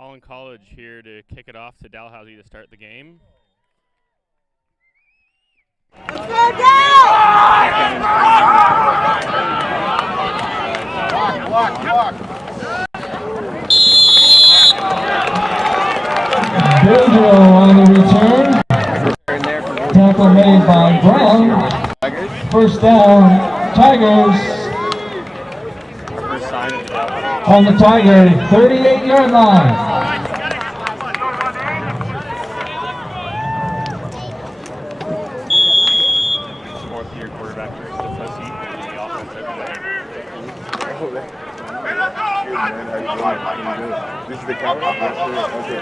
Holland College here to kick it off to Dalhousie to start the game. Pedro on the return. Tackle made by Brown. First down, Tigers. On the Tiger 38-yard line. Fourth-year quarterback for Dalhousie in the offensive This is the camera? Dalhousie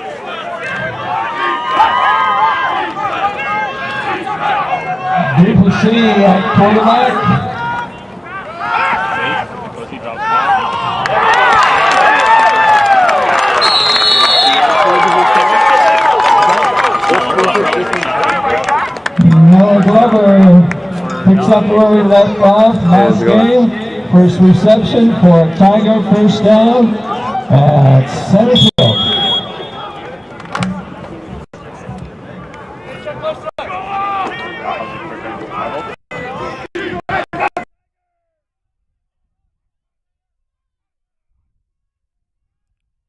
at quarterback. Dalhousie drops back. Noah Glover picks up where we left off last game. First reception for a Tiger first down at center field.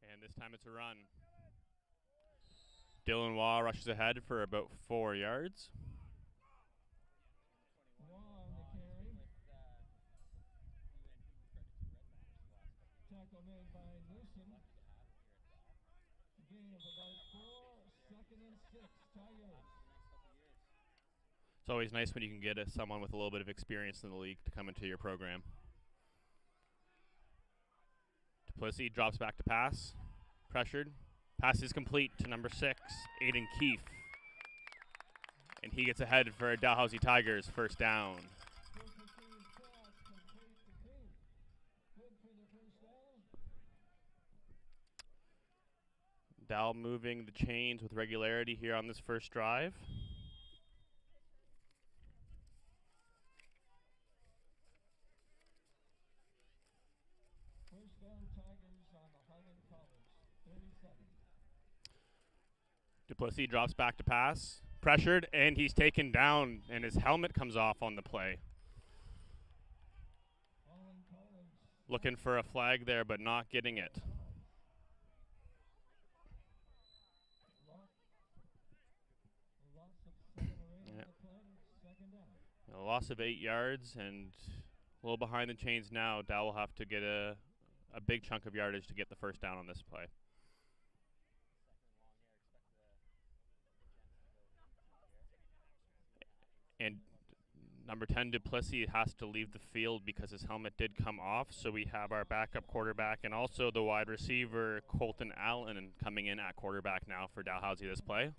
And this time it's a run. Dylan Waugh rushes ahead for about 4 yards. It's always nice when you can get someone with a little bit of experience in the league to come into your program. Duplessis drops back to pass. Pressured. Pass is complete to number 6, Aiden Keefe. And he gets ahead for Dalhousie Tigers first down. Dal moving the chains with regularity here on this first drive. First down Tigers on the Holland College, 37. Duplessis drops back to pass. Pressured, and he's taken down, and his helmet comes off on the play. Looking for a flag there, but not getting it. A loss of 8 yards, and a little behind the chains now. Dow will have to get a big chunk of yardage to get the first down on this play. And number 10, Duplessis, has to leave the field because his helmet did come off. So we have our backup quarterback and also the wide receiver, Colton Allen, coming in at quarterback now for Dalhousie this play.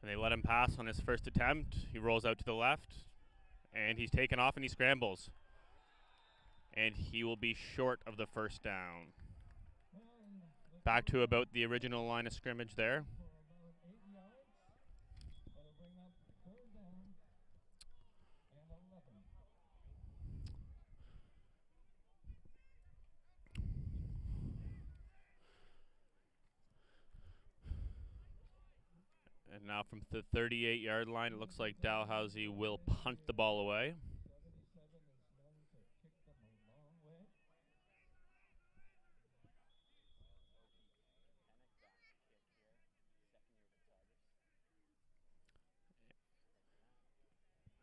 And they let him pass on his first attempt. He rolls out to the left, and he's taken off and he scrambles. And he will be short of the first down. Back to about the original line of scrimmage there. And now from the 38-yard line, it looks like Dalhousie will punt the ball away.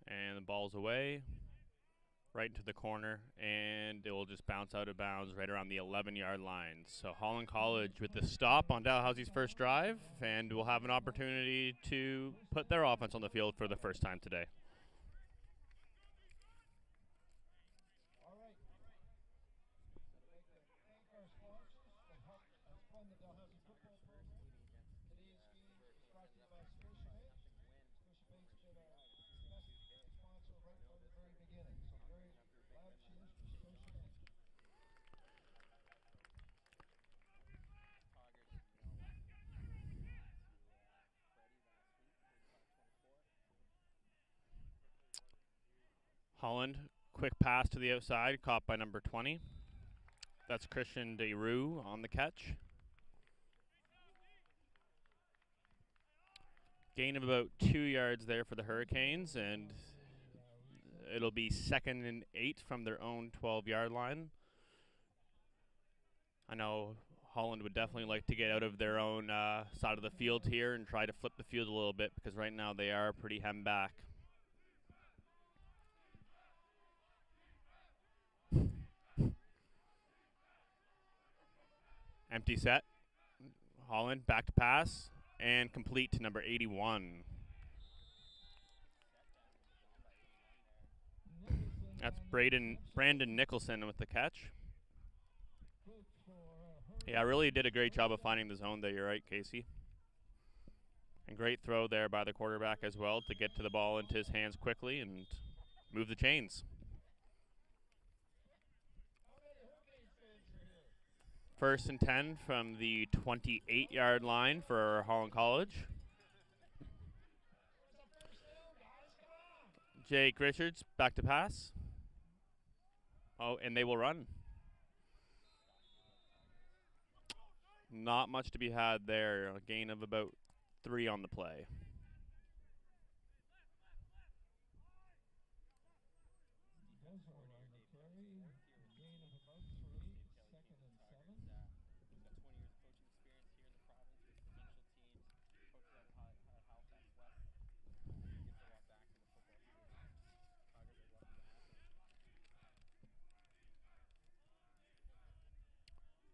And the ball's away, right into the corner, and it will just bounce out of bounds right around the 11-yard line. So Holland College with the stop on Dalhousie's first drive, and will have an opportunity to put their offense on the field for the first time today. Holland, quick pass to the outside, caught by number 20. That's Christian DeRue on the catch. Gain of about 2 yards there for the Hurricanes, and it'll be 2nd and 8 from their own 12-yard line. I know Holland would definitely like to get out of their own side of the field here and try to flip the field a little bit, because right now they are pretty hemmed back. Empty set. Holland back to pass and complete to number 81. That's Brandon Nicholson with the catch. Yeah, really did a great job of finding the zone there. You're right, Casey. And great throw there by the quarterback as well to get to the ball into his hands quickly and move the chains. First and 10 from the 28-yard line for Holland College. Jake Richards back to pass. Oh, and they will run. Not much to be had there. A gain of about 3 on the play.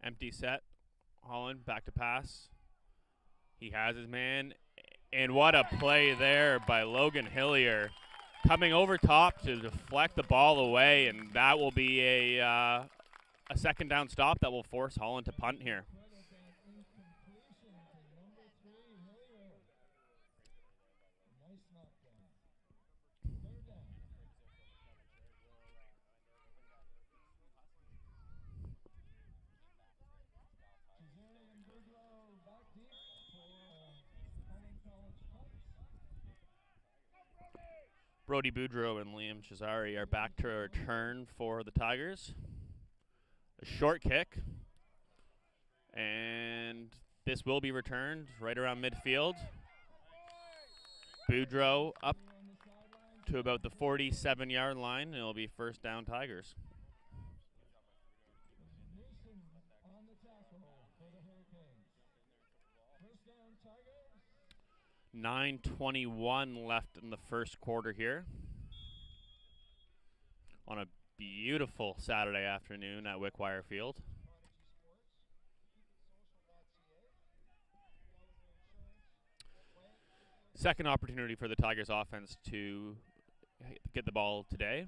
Empty set. Holland back to pass. He has his man. And what a play there by Logan Hillier. Coming over top to deflect the ball away, and that will be a second down stop that will force Holland to punt here. Brody Boudreau and Liam Cesari are back to return for the Tigers. A short kick. And this will be returned right around midfield. Boudreau up to about the 47-yard line. It'll be first down Tigers. 9:21 left in the first quarter here on a beautiful Saturday afternoon at Wickwire Field. Second opportunity for the Tigers offense to get the ball today.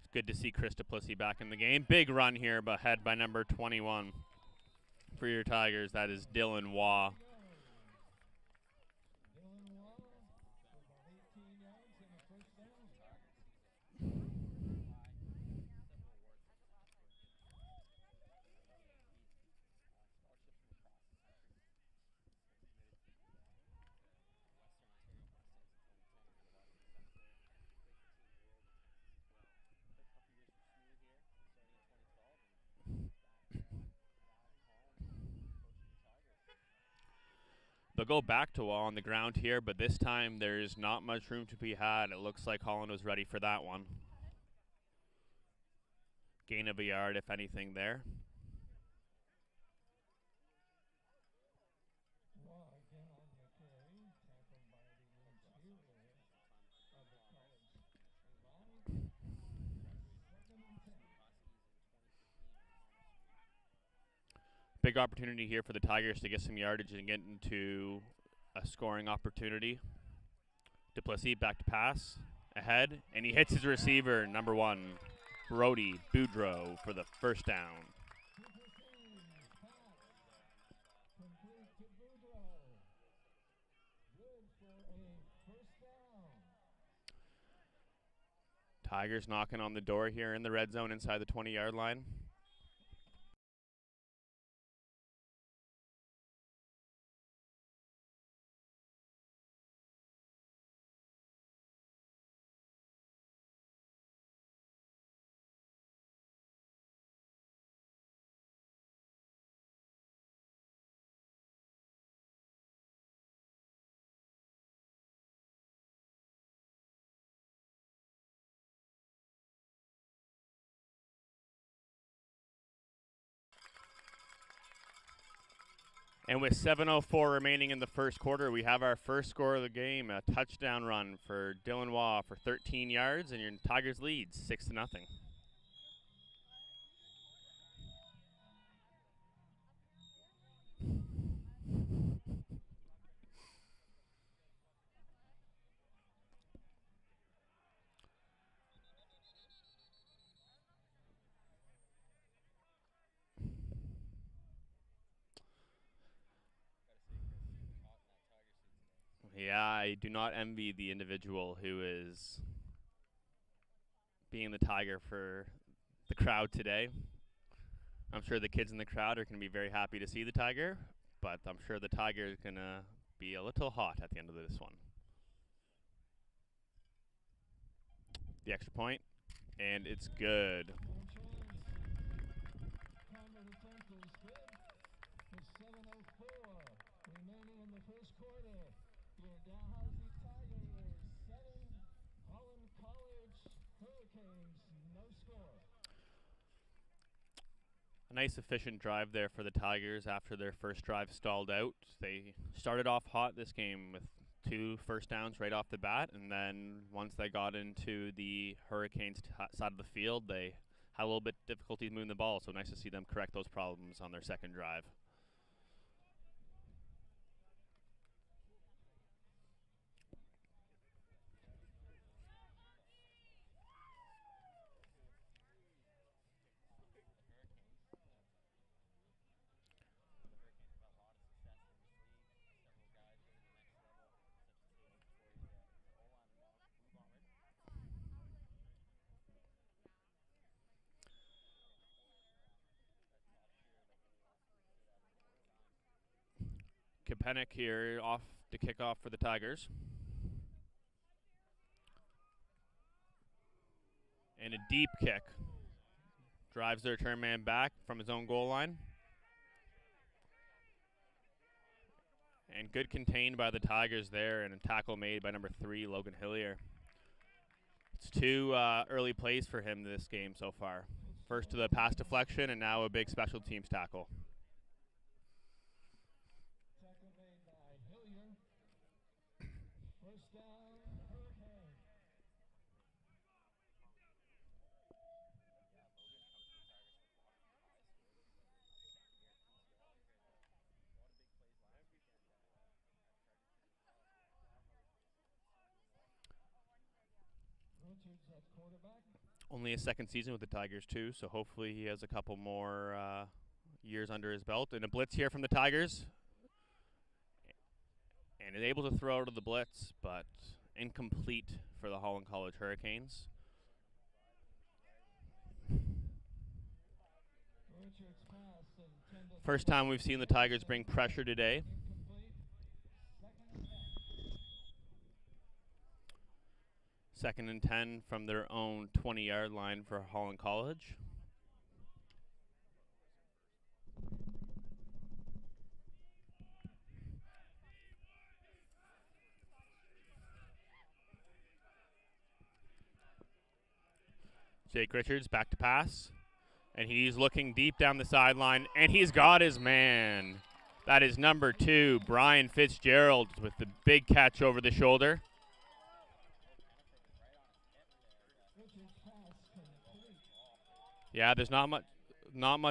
It's good to see Chris Duplessis back in the game. Big run here, but ahead by number 21 for your Tigers. That is Dylan Waugh. They'll go back to Waugh on the ground here, but this time there's not much room to be had. It looks like Holland was ready for that one. Gain of a yard, if anything, there. Big opportunity here for the Tigers to get some yardage and get into a scoring opportunity. Duplessis back to pass, ahead, and he hits his receiver, number 1, Brody Boudreau, for the first down. Tigers knocking on the door here in the red zone inside the 20-yard line. And with 7:04 remaining in the first quarter, we have our first score of the game, a touchdown run for Dylan Waugh for 13 yards, and your Tigers lead 6-0. Yeah, I do not envy the individual who is being the Tiger for the crowd today. I'm sure the kids in the crowd are going to be very happy to see the Tiger, but I'm sure the Tiger is going to be a little hot at the end of this one. The extra point, and it's good. Remaining in the first quarter, your Dalhousie Tigers 7, Holland College Hurricanes, no score. A nice efficient drive there for the Tigers after their first drive stalled out. They started off hot this game with 2 first downs right off the bat, and then once they got into the Hurricanes side of the field, they had a little bit difficulty moving the ball, so nice to see them correct those problems on their second drive. Kapanek here off to kick off for the Tigers. And a deep kick. Drives their return man back from his own goal line. And good contained by the Tigers there, and a tackle made by number 3, Logan Hillier. It's 2 early plays for him this game so far. First to the pass deflection, and now a big special teams tackle. Tackle made by Hillier. First down, Hurricane. Richards at quarterback. Only his second season with the Tigers too, so hopefully he has a couple more years under his belt. And a blitz here from the Tigers. And is able to throw out of the blitz, but incomplete for the Holland College Hurricanes. First time we've seen the Tigers bring pressure today. Second and 10 from their own 20-yard line for Holland College. Jake Richards back to pass. And he's looking deep down the sideline, and he's got his man. That is number 2, Brian Fitzgerald, with the big catch over the shoulder. Yeah, there's not much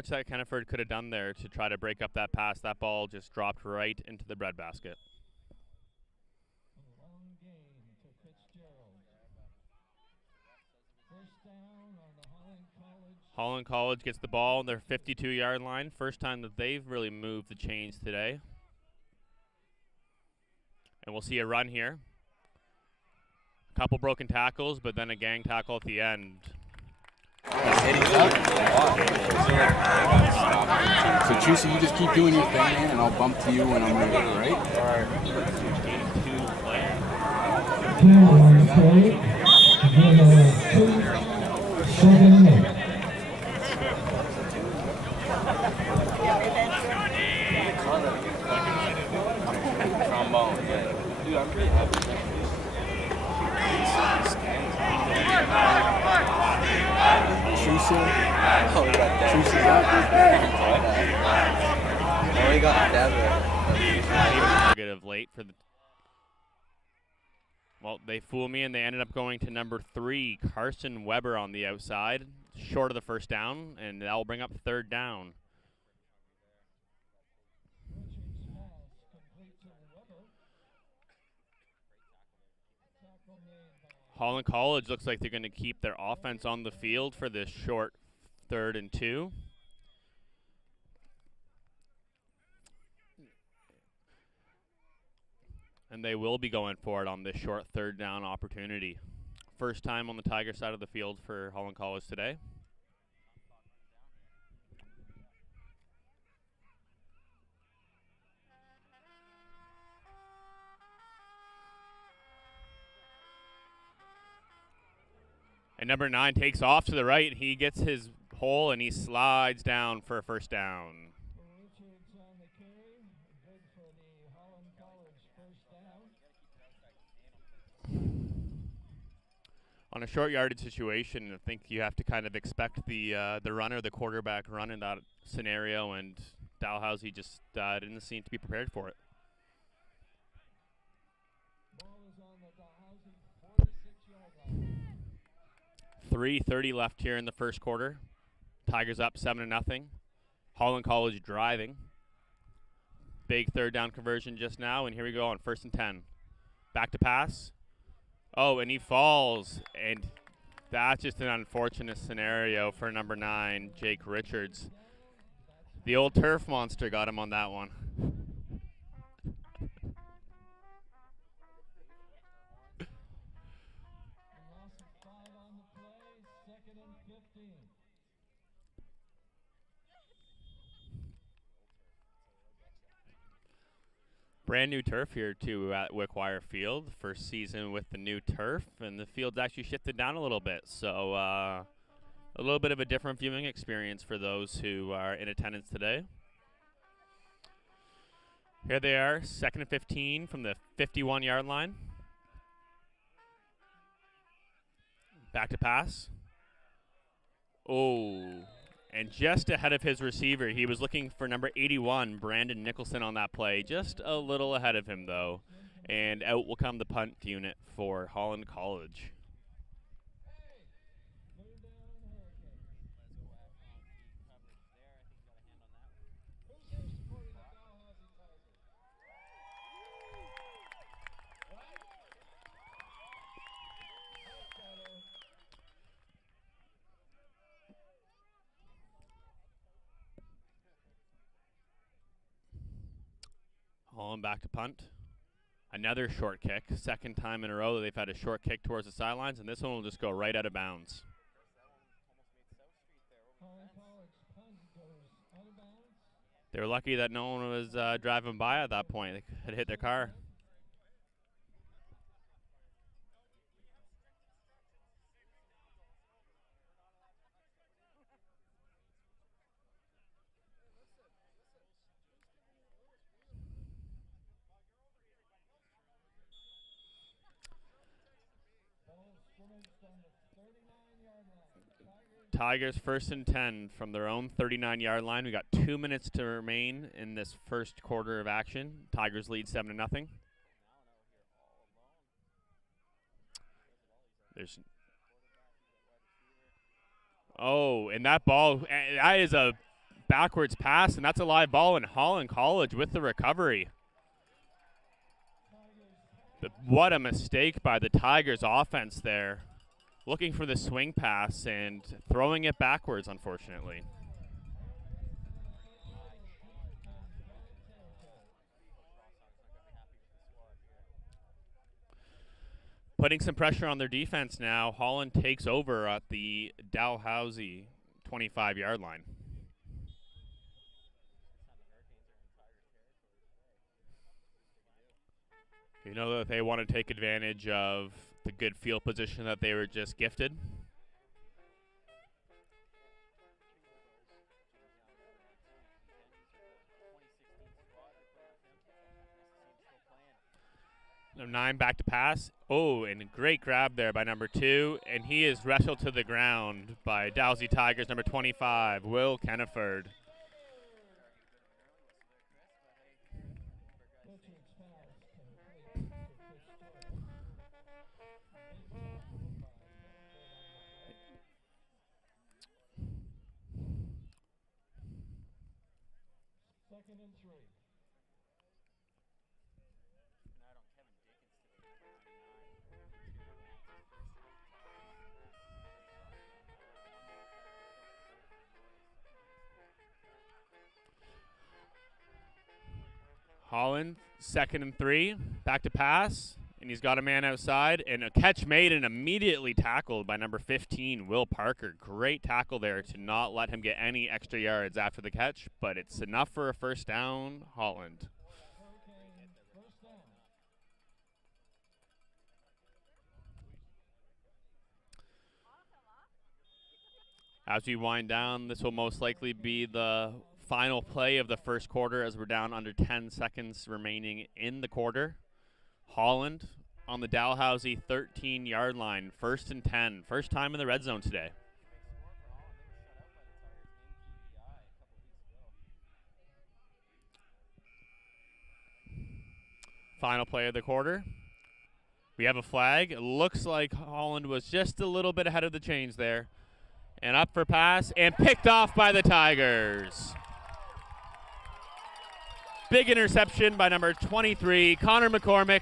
that Kenneford could have done there to try to break up that pass. That ball just dropped right into the breadbasket. Long game to Fitzgerald. First down on the Holland College. Holland College gets the ball on their 52-yard line. First time that they've really moved the chains today. And we'll see a run here. A couple broken tackles, but then a gang tackle at the end. So Juicy, you just keep doing your thing, man, and I'll bump to you when I'm ready, right? Two on the play. Again, 2, 7 and 8. Trombone, yeah. Dude, I'm pretty happy. Juicy? Oh, right there. Juicy's up. Oh, he got stabbed. Negative late for the. Well, they fool me, and they ended up going to number 3, Carson Weber on the outside, short of the first down, and that will bring up third down. Holland College looks like they're going to keep their offense on the field for this short 3rd and 2. And they will be going for it on this short 3rd down opportunity. First time on the Tiger side of the field for Holland College today. And number 9 takes off to the right. He gets his hole and he slides down for a first down. On a short yardage situation, I think you have to kind of expect the runner, the quarterback run in that scenario, and Dalhousie just didn't seem to be prepared for it. 3:30 left here in the first quarter. Tigers up 7-0. Holland College driving. Big 3rd down conversion just now, and here we go on 1st and 10. Back to pass. Oh, and he falls, and that's just an unfortunate scenario for number 9, Jake Richards. The old turf monster got him on that one. Brand new turf here too at Wickwire Field. First season with the new turf, and the field's actually shifted down a little bit. So a little bit of a different viewing experience for those who are in attendance today. Here they are, 2nd and 15 from the 51-yard line. Back to pass. Oh, and just ahead of his receiver, he was looking for number 81, Brandon Nicholson, on that play. Just a little ahead of him, though. And out will come the punt unit for Holland College. Holland back to punt. Another short kick. 2nd time in a row that they've had a short kick towards the sidelines, and this one will just go right out of bounds. They were lucky that no one was driving by at that point. They had hit their car. Tigers 1st and 10 from their own 39-yard line. We got 2 minutes to remain in this first quarter of action. Tigers lead 7-0. There's and that ball, that is a backwards pass, and that's a live ball in Holland College with the recovery. What a mistake by the Tigers offense there. Looking for the swing pass and throwing it backwards, unfortunately. Putting some pressure on their defense now. Holland takes over at the Dalhousie 25-yard line. You know that they want to take advantage of the good field position that they were just gifted. Number 9 back to pass. Oh, and a great grab there by number 2, and he is wrestled to the ground by Dalhousie Tigers number 25, Will Kenneford. Second and 3. Holland, 2nd and 3. Back to pass. And he's got a man outside. And a catch made and immediately tackled by number 15, Will Parker. Great tackle there to not let him get any extra yards after the catch. But it's enough for a first down, Holland. Hurricane first down. As we wind down, this will most likely be the final play of the first quarter as we're down under 10 seconds remaining in the quarter. Holland on the Dalhousie 13-yard line, 1st and 10. First time in the red zone today. Final play of the quarter. We have a flag. It looks like Holland was just a little bit ahead of the chains there. And up for pass and picked off by the Tigers. Big interception by number 23, Connor McCormick,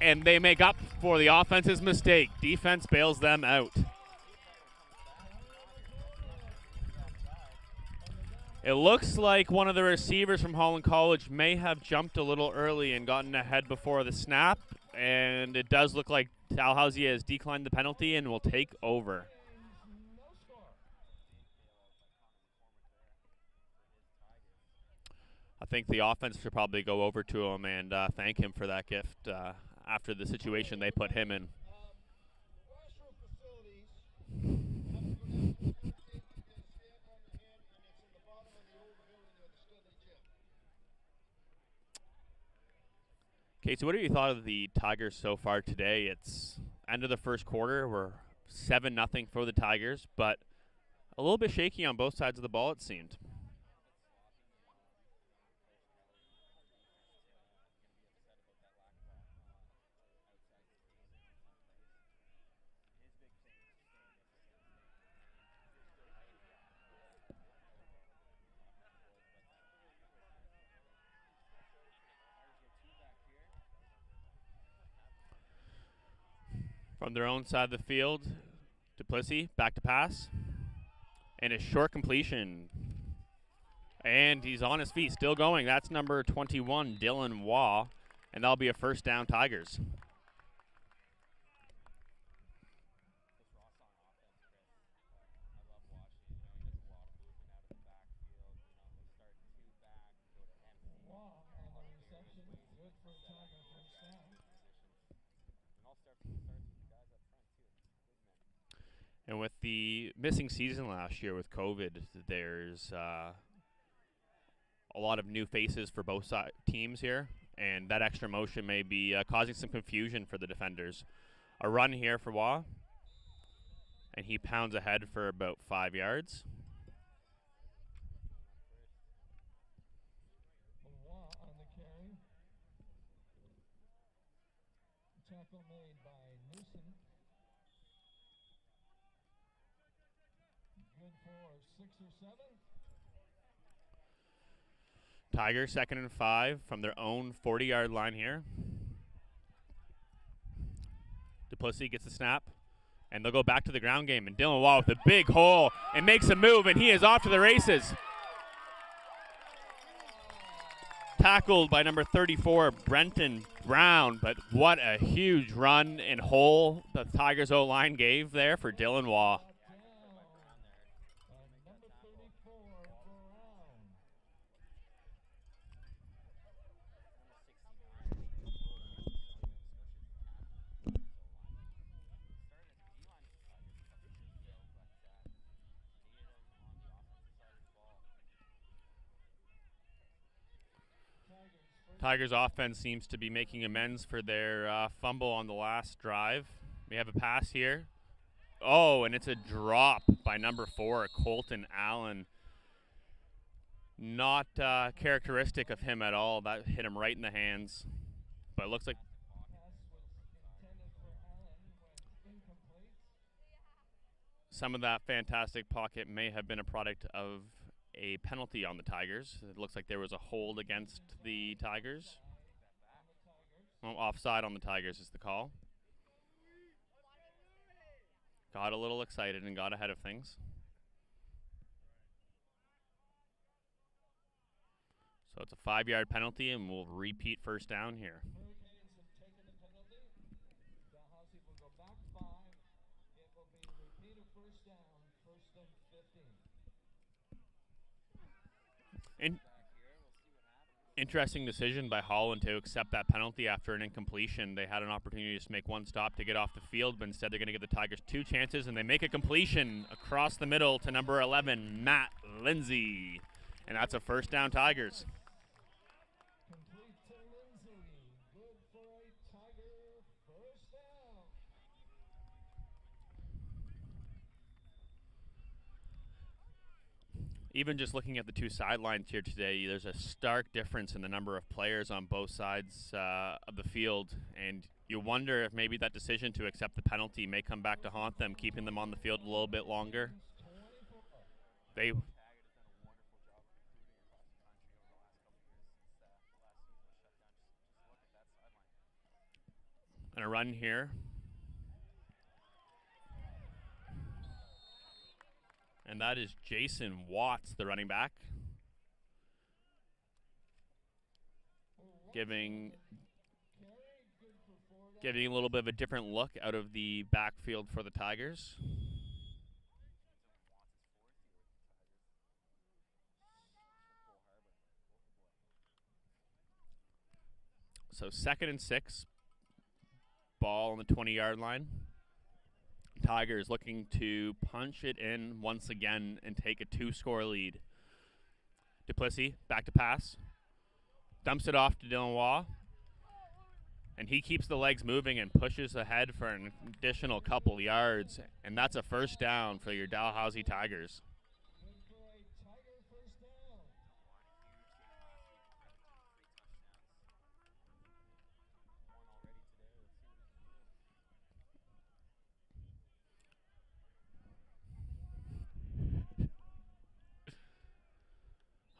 and they make up for the offense's mistake. Defense bails them out. It looks like one of the receivers from Holland College may have jumped a little early and gotten ahead before the snap, and it does look like Dalhousie has declined the penalty and will take over. I think the offense should probably go over to him and thank him for that gift after the situation they put him in. Casey, what have you thought of the Tigers so far today? It's end of the first quarter. We're 7-0 for the Tigers, but a little bit shaky on both sides of the ball, it seemed. From their own side of the field, Duplessis back to pass. And a short completion. And he's on his feet, still going. That's number 21, Dylan Waugh. And that'll be a first down, Tigers. And with the missing season last year with COVID, there's a lot of new faces for both teams here, and that extra motion may be causing some confusion for the defenders. A run here for Waugh, and he pounds ahead for about 5 yards. Waugh on the carry. Tackle made by Newsom. Good for 6 or 7. Tigers 2nd and 5 from their own 40-yard line here. Duplessis gets the snap, and they'll go back to the ground game. And Dylan Waugh with a big hole and makes a move, and he is off to the races. Tackled by number 34, Brenton Brown, but what a huge run and hole the Tigers O-line gave there for Dylan Waugh. Tigers offense seems to be making amends for their fumble on the last drive. We have a pass here. Oh, and it's a drop by number 4, Colton Allen. Not characteristic of him at all. That hit him right in the hands. But it looks like some of that fantastic pocket may have been a product of a penalty on the Tigers. It looks like there was a hold against the Tigers. Well, offside on the Tigers is the call. Got a little excited and got ahead of things. So it's a 5-yard penalty, and we'll repeat first down here. Hurricanes have taken the penalty. Dalhousie will go back 5. It will be repeat of first down, 1st and 15. Interesting decision by Holland to accept that penalty after an incompletion. They had an opportunity to just make one stop to get off the field, but instead they're going to give the Tigers 2 chances, and they make a completion across the middle to number 11, Matt Lindsay. And that's a first down Tigers. Complete to Lindsay. Good for a Tiger first down. Even just looking at the two sidelines here today, there's a stark difference in the number of players on both sides of the field, and you wonder if maybe that decision to accept the penalty may come back to haunt them, keeping them on the field a little bit longer. They and a run here. And that is Jason Watts, the running back, giving a little bit of a different look out of the backfield for the Tigers. So 2nd and 6, ball on the 20-yard line. Tigers looking to punch it in once again and take a 2-score lead. Duplessis back to pass. Dumps it off to Dylan Waugh. And he keeps the legs moving and pushes ahead for an additional couple yards. And that's a first down for your Dalhousie Tigers.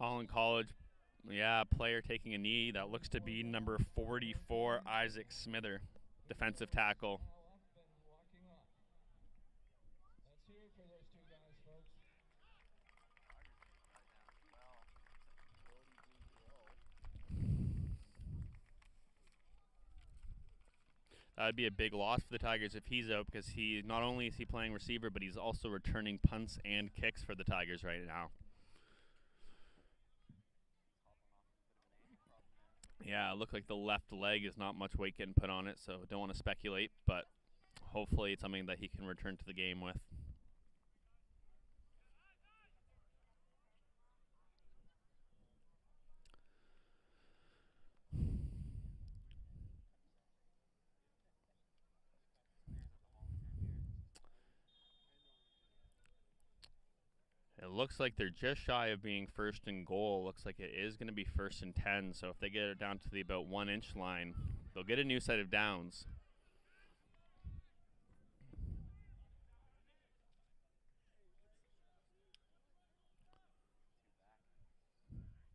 Holland College, player taking a knee. That looks to be number 44, Isaac Smither, defensive tackle. Let's hear it for those 2 guys, folks. That would be a big loss for the Tigers if he's out, because he not only is he playing receiver, but he's also returning punts and kicks for the Tigers right now. Yeah, it looked like the left leg is not much weight getting put on it, so don't want to speculate, but hopefully it's something that he can return to the game with. It looks like they're just shy of being 1st and goal. Looks like it is going to be 1st and 10. So if they get it down to the about 1-inch line, they'll get a new set of downs.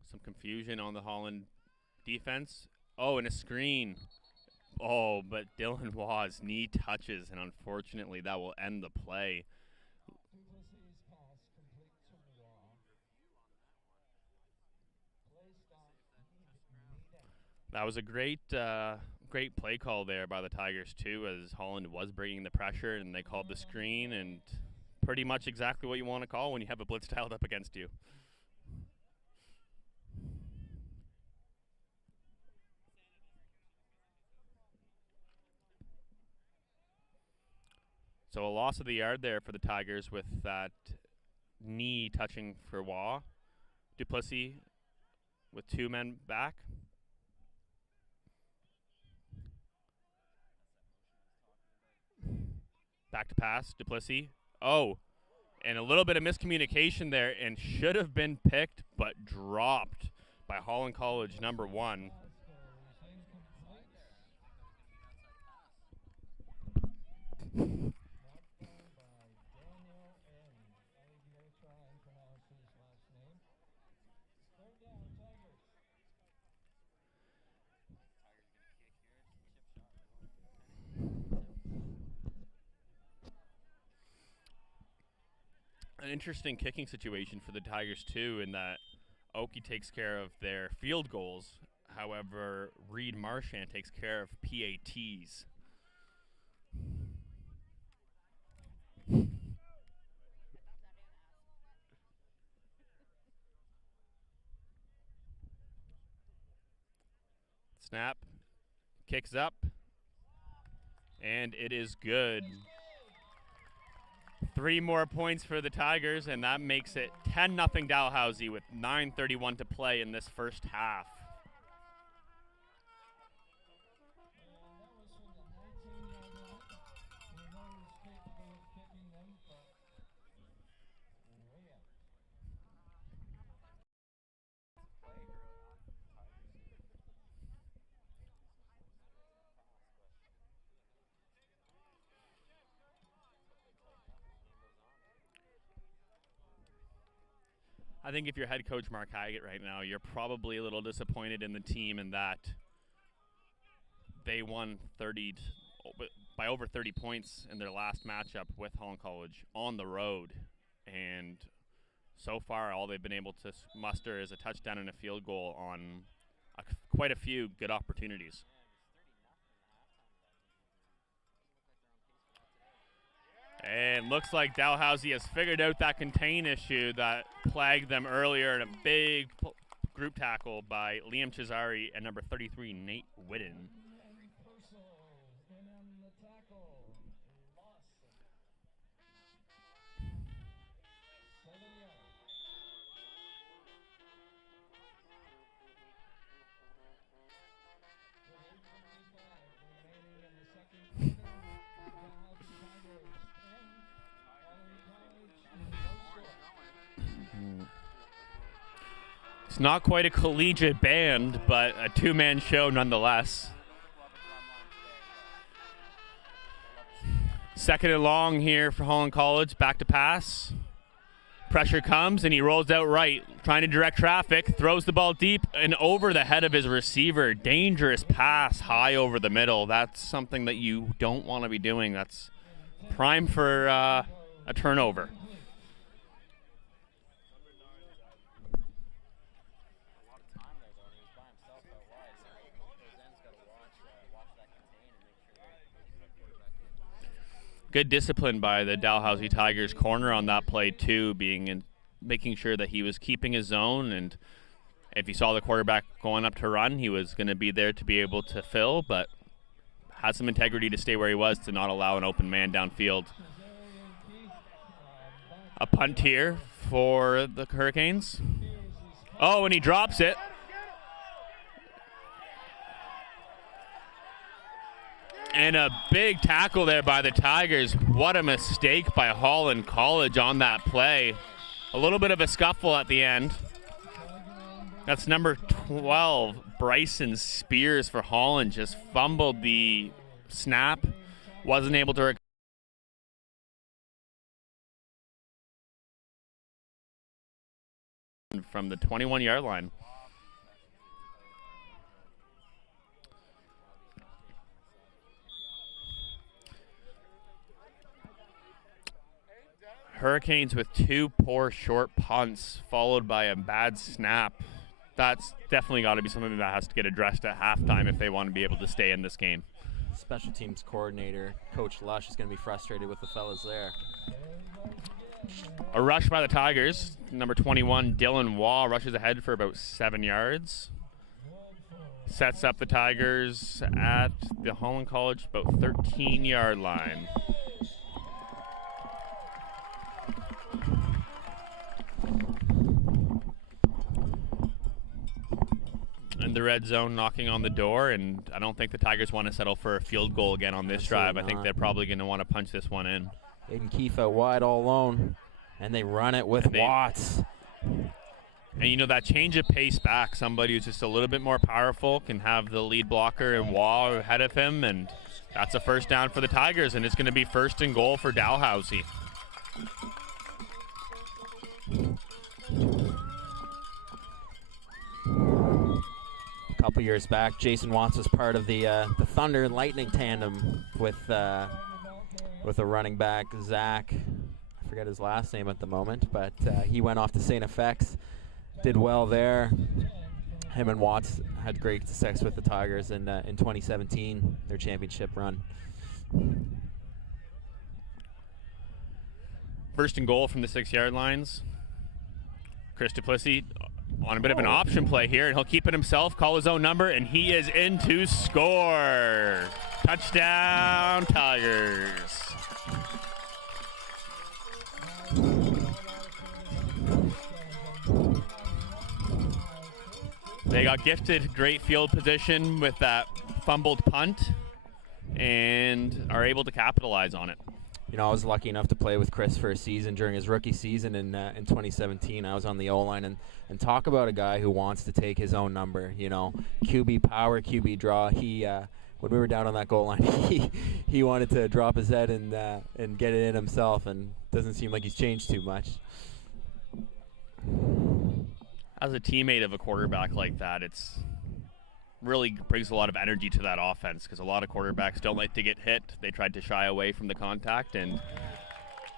Some confusion on the Holland defense. Oh, and a screen. Oh, but Dylan Waugh's knee touches, and unfortunately that will end the play. That was a great play call there by the Tigers too, as Holland was bringing the pressure, and they called the screen, and pretty much exactly what you want to call when you have a blitz dialed up against you. So a loss of the yard there for the Tigers with that knee touching for Waugh. Duplessis with 2 men back. Back to pass, Duplessis. Oh, and a little bit of miscommunication there, and should have been picked but dropped by Holland College number 1. an interesting kicking situation for the Tigers too, in that Oki takes care of their field goals. However, Reed Marchand takes care of PATs. Snap, kicks up, and it is good. 3 more points for the Tigers, and that makes it 10-0 Dalhousie with 9:31 to play in this first half. I think if you're head coach Mark Haggett right now, you're probably a little disappointed in the team in that they won by over 30 points in their last matchup with Holland College on the road. And so far, all they've been able to muster is a touchdown and a field goal on quite a few good opportunities. And looks like Dalhousie has figured out that contain issue that plagued them earlier in a big group tackle by Liam Cesari and number 33, Nate Whitten. It's not quite a collegiate band, but a 2-man show nonetheless. Second and long here for Holland College. Back to pass. Pressure comes, and he rolls out right, trying to direct traffic. Throws the ball deep and over the head of his receiver. Dangerous pass high over the middle. That's something that you don't want to be doing. That's prime for a turnover. Good discipline by the Dalhousie Tigers corner on that play too, making sure that he was keeping his zone, and if he saw the quarterback going up to run, he was going to be there to be able to fill, but had some integrity to stay where he was to not allow an open man downfield. A punt here for the Hurricanes. Oh, and he drops it. And a big tackle there by the Tigers. What a mistake by Holland College on that play. A little bit of a scuffle at the end. That's number 12, Bryson Spears for Holland. Just fumbled the snap. Wasn't able to from the 21-yard line. Hurricanes with 2 poor short punts followed by a bad snap. That's definitely got to be something that has to get addressed at halftime if they want to be able to stay in this game. Special teams coordinator, Coach Lush, is going to be frustrated with the fellas there. A rush by the Tigers. Number 21, Dylan Waugh, rushes ahead for about 7 yards. Sets up the Tigers at the Holland College about 13-yard line. In the red zone, knocking on the door, and I don't think the Tigers want to settle for a field goal again on this drive. I think they're probably going to want to punch this one in. Aiden Keefe out wide all alone, and they run it with Watts. And you know, that change of pace back, somebody who's just a little bit more powerful can have the lead blocker and Waugh ahead of him, and that's a first down for the Tigers, and it's going to be 1st and goal for Dalhousie. A couple years back, Jason Watts was part of the Thunder and Lightning tandem with a running back, Zach. I forget his last name at the moment, but he went off to St. FX, did well there. Him and Watts had great success with the Tigers in 2017, their championship run. First and goal from the 6-yard lines. Chris Duplessis on a bit of an option play here, and he'll keep it himself, call his own number, and he is in to score. Touchdown, Tigers. They got gifted great field position with that fumbled punt and are able to capitalize on it. You know, I was lucky enough to play with Chris for a season during his rookie season in 2017. I was on the O-line, and talk about a guy who wants to take his own number. You know, QB power, QB draw. He when we were down on that goal line, he wanted to drop his head and get it in himself, and doesn't seem like he's changed too much. As a teammate of a quarterback like that, it's really brings a lot of energy to that offense, because a lot of quarterbacks don't like to get hit. They tried to shy away from the contact, and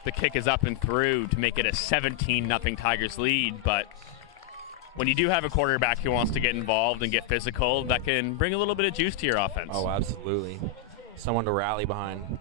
the kick is up and through to make it a 17-0 Tigers lead. But when you do have a quarterback who wants to get involved and get physical, that can bring a little bit of juice to your offense. Oh, absolutely. Someone to rally behind.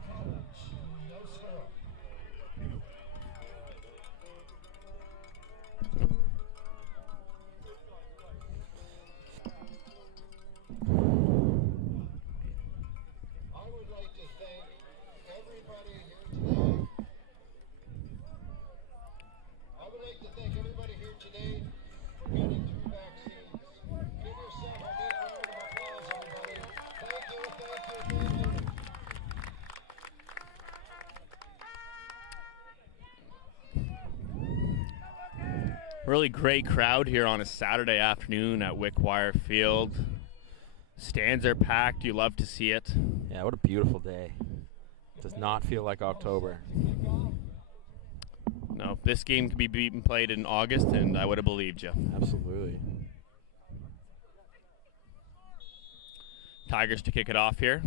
Really great crowd here on a Saturday afternoon at Wickwire Field. Stands are packed. You love to see it. Yeah, what a beautiful day. Does not feel like October. No, this game could be played in August, and I would have believed you. Absolutely. Tigers to kick it off here.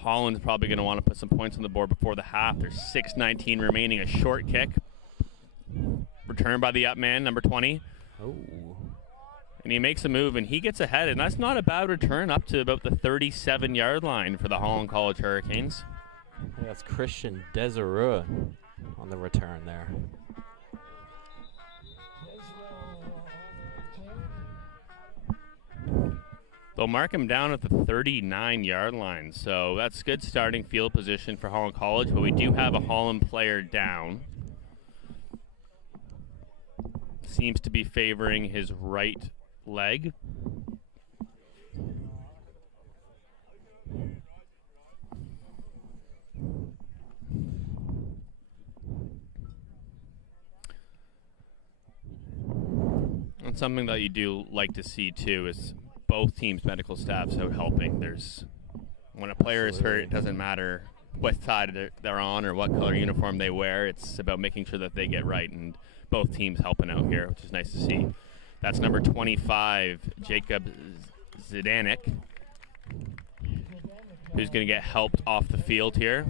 Holland's probably going to want to put some points on the board before the half. There's 6:19 remaining. A short kick. Returned by the up man, number 20. Oh. And he makes a move, and he gets ahead. And that's not a bad return, up to about the 37-yard line for the Holland College Hurricanes. Yeah, that's Christian Desereux on the return there. They'll mark him down at the 39-yard line, so that's good starting field position for Holland College, but we do have a Holland player down. Seems to be favoring his right leg. And something that you do like to see, too, is both teams' medical staffs out helping. When a player is hurt, it doesn't matter what side they're on or what color uniform they wear. It's about making sure that they get right, and both teams helping out here, which is nice to see. That's number 25, Jacob Zdanek, who's going to get helped off the field here.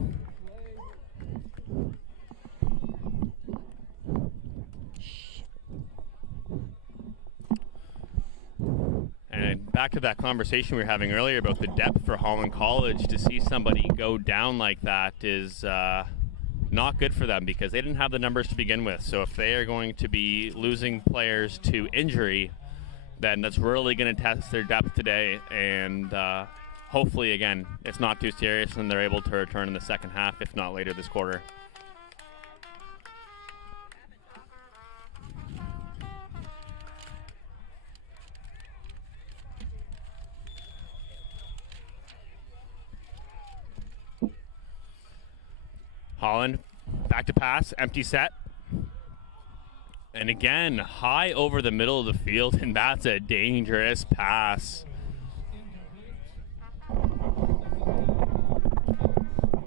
And back to that conversation we were having earlier about the depth for Holland College, to see somebody go down like that is not good for them, because they didn't have the numbers to begin with. So if they are going to be losing players to injury, then that's really going to test their depth today. And hopefully, again, it's not too serious and they're able to return in the second half, if not later this quarter. Holland, back to pass, empty set. And again, high over the middle of the field, and that's a dangerous pass.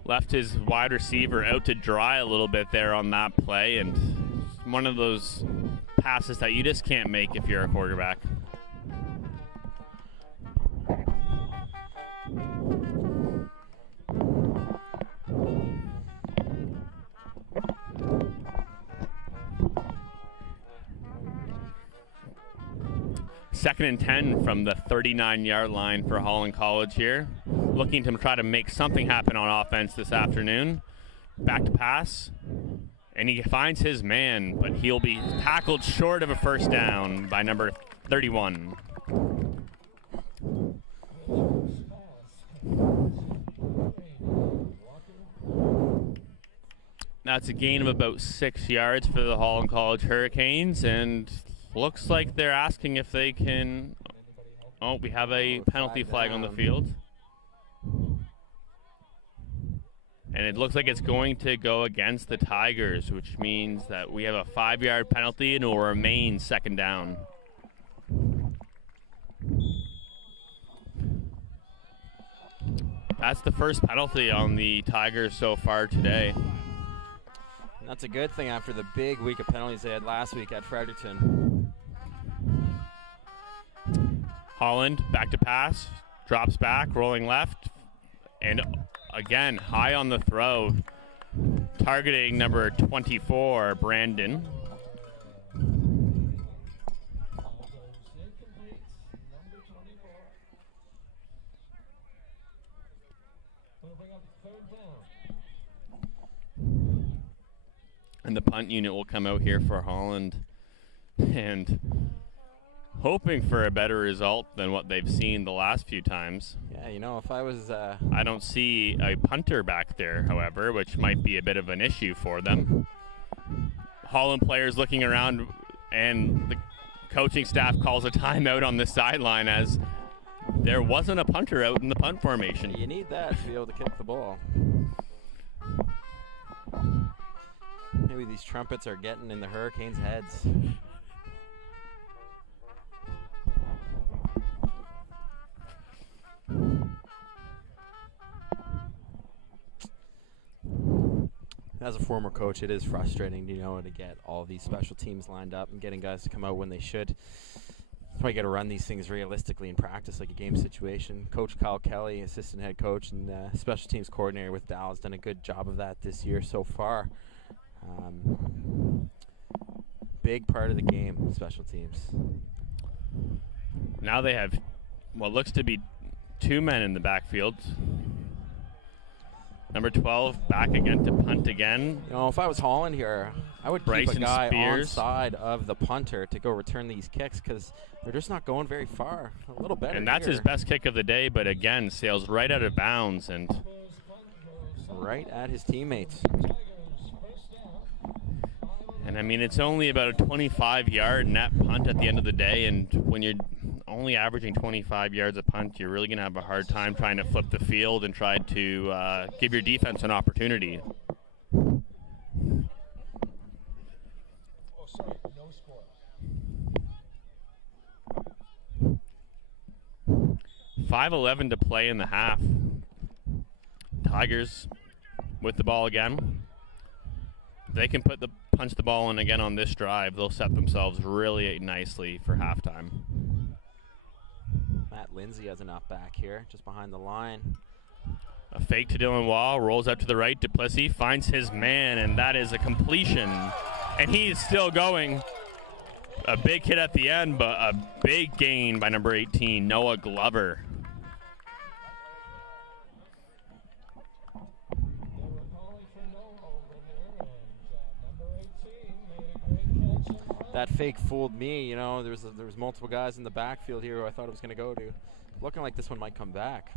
Left his wide receiver out to dry a little bit there on that play, and one of those passes that you just can't make if you're a quarterback. 2nd and 10 from the 39-yard line for Holland College here. Looking to try to make something happen on offense this afternoon. Back to pass. And he finds his man, but he'll be tackled short of a first down by number 31. That's a gain of about 6 yards for the Holland College Hurricanes, and looks like they're asking if they can. Oh, we have a penalty flag on the field. And it looks like it's going to go against the Tigers, which means that we have a 5-yard penalty and it will remain 2nd down. That's the first penalty on the Tigers so far today. And that's a good thing after the big week of penalties they had last week at Fredericton. Holland back to pass, drops back, rolling left, and again, high on the throw, targeting number 24, Brandon. And the punt unit will come out here for Holland, and hoping for a better result than what they've seen the last few times. Yeah, you know, if I was... I don't see a punter back there, however, which might be a bit of an issue for them. Holland players looking around, and the coaching staff calls a timeout on the sideline as there wasn't a punter out in the punt formation. You need that to be able to kick the ball. Maybe these trumpets are getting in the Hurricanes' heads. As a former coach, it is frustrating, you know, to get all these special teams lined up and getting guys to come out when they should. That's why you got to run these things realistically in practice, like a game situation. Coach Kyle Kelly, assistant head coach and special teams coordinator with Dal, has done a good job of that this year so far. Big part of the game, special teams. Now they have what looks to be 2 men in the backfield. Number 12 back again to punt again. You know, if I was Holland here, I would keep Bryson a guy Spears on side of the punter to go return these kicks because they're just not going very far. A little better. And that's here. his best kick of the day, but again, sails right out of bounds and right at his teammates. And I mean, it's only about a 25-yard net punt at the end of the day, and when you're only averaging 25 yards a punt, you're really going to have a hard time trying to flip the field and try to give your defense an opportunity. 5:11 to play in the half. Tigers with the ball again. They can punch the ball in again on this drive. They'll set themselves really nicely for halftime. Matt Lindsay has an up back here, just behind the line. A fake to Dylan Wall, rolls out to the right. Duplessis finds his man, and that is a completion. And he's still going. A big hit at the end, but a big gain by number 18, Noah Glover. That fake fooled me, you know. There was multiple guys in the backfield here who I thought it was going to go to. Looking like this one might come back.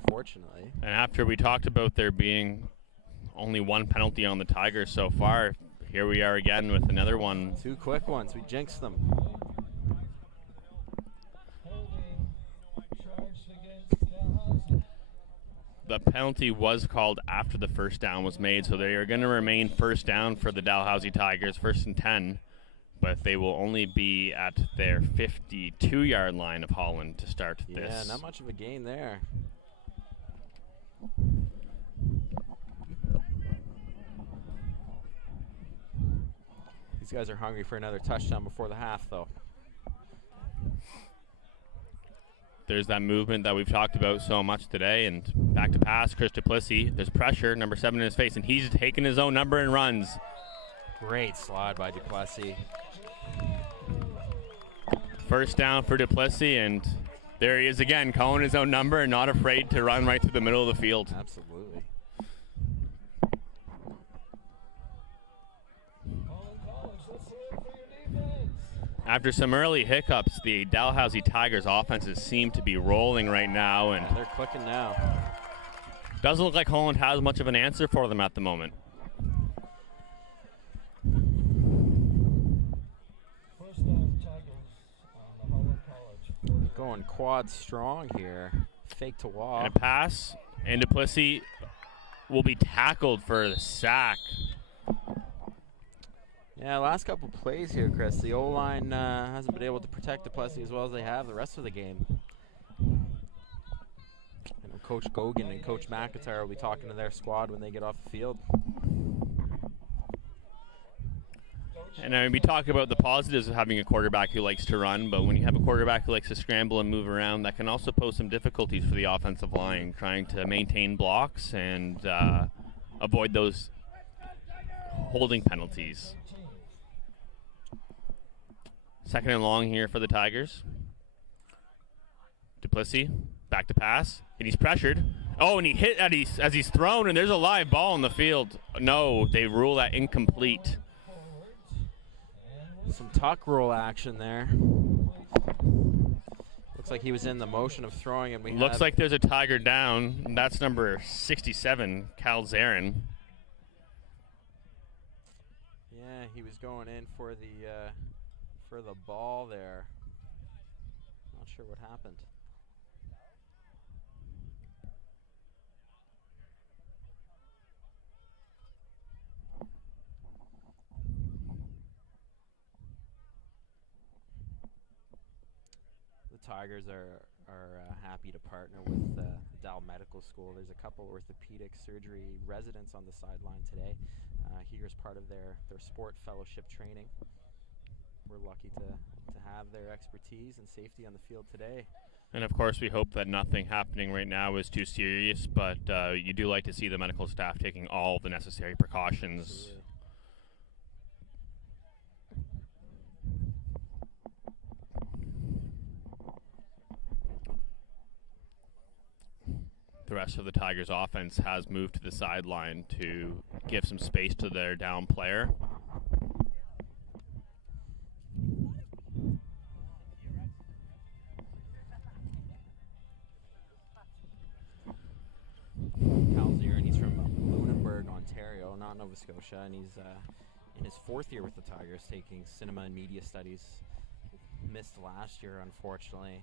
Unfortunately. And after we talked about there being only one penalty on the Tigers so far, here we are again with another one. 2 quick ones. We jinxed them. The penalty was called after the first down was made, so they are going to remain first down for the Dalhousie Tigers, 1st and 10, but they will only be at their 52-yard line of Holland to start this. Yeah, not much of a gain there. These guys are hungry for another touchdown before the half, though. There's that movement that we've talked about so much today, and back to pass, Chris Duplessis. There's pressure, number 7 in his face, and he's taking his own number and runs. Great slide by Duplessis. First down for Duplessis, and there he is again, calling his own number and not afraid to run right through the middle of the field. Absolutely. After some early hiccups, the Dalhousie Tigers offenses seem to be rolling right now, and They're clicking now. doesn't look like Holland has much of an answer for them at the moment. Going quad strong here. Fake to walk. And a pass, and Duplessis will be tackled for the sack. Yeah, last couple plays here, Chris. The O-line hasn't been able to protect Duplessis as well as they have the rest of the game. You know, Coach Gogan and Coach McIntyre will be talking to their squad when they get off the field. And I mean, we talk about the positives of having a quarterback who likes to run, but when you have a quarterback who likes to scramble and move around, that can also pose some difficulties for the offensive line, trying to maintain blocks and avoid those holding penalties. Second and long here for the Tigers. Duplessis, back to pass, and he's pressured. Oh, and he hit as he's thrown, and there's a live ball in the field. No, they rule that incomplete. Some tuck roll action there. Looks like he was in the motion of throwing, and looks like there's a Tiger down. And that's number 67, Cal Zarin. Yeah, he was going in for the ball there. Not sure what happened. The Tigers are happy to partner with the Dal Medical School. There's a couple orthopedic surgery residents on the sideline today. Here's part of their sport fellowship training. We're lucky to have their expertise and safety on the field today. And of course, we hope that nothing happening right now is too serious, but you do like to see the medical staff taking all the necessary precautions. Absolutely. The rest of the Tigers offense has moved to the sideline to give some space to their down player. He's from Lunenburg, Ontario, not Nova Scotia, and he's in his fourth year with the Tigers, taking cinema and media studies. Missed last year, unfortunately,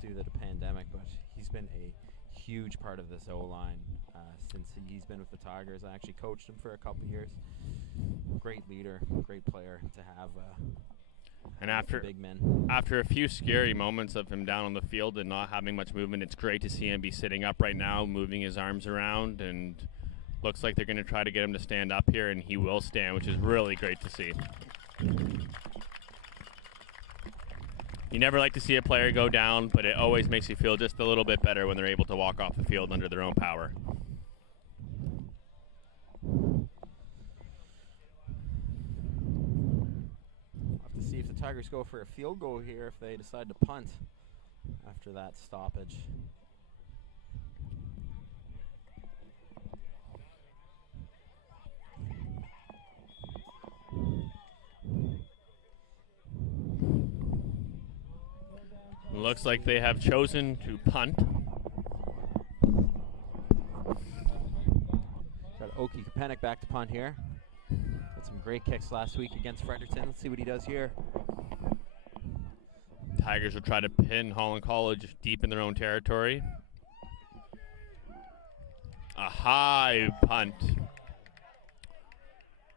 due to the pandemic, but he's been a huge part of this O-line since he's been with the Tigers. I actually coached him for a couple years. Great leader, great player to have. And after a few scary moments of him down on the field and not having much movement, it's great to see him be sitting up right now, moving his arms around, and looks like they're going to try to get him to stand up here, and he will stand, which is really great to see. You never like to see a player go down, but it always makes you feel just a little bit better when they're able to walk off the field under their own power. See if the Tigers go for a field goal here if they decide to punt after that stoppage. Looks like they have chosen to punt. Got Oki Kapanik back to punt here. Had some great kicks last week against Fredericton. Let's see what he does here. Tigers will try to pin Holland College deep in their own territory. A high punt.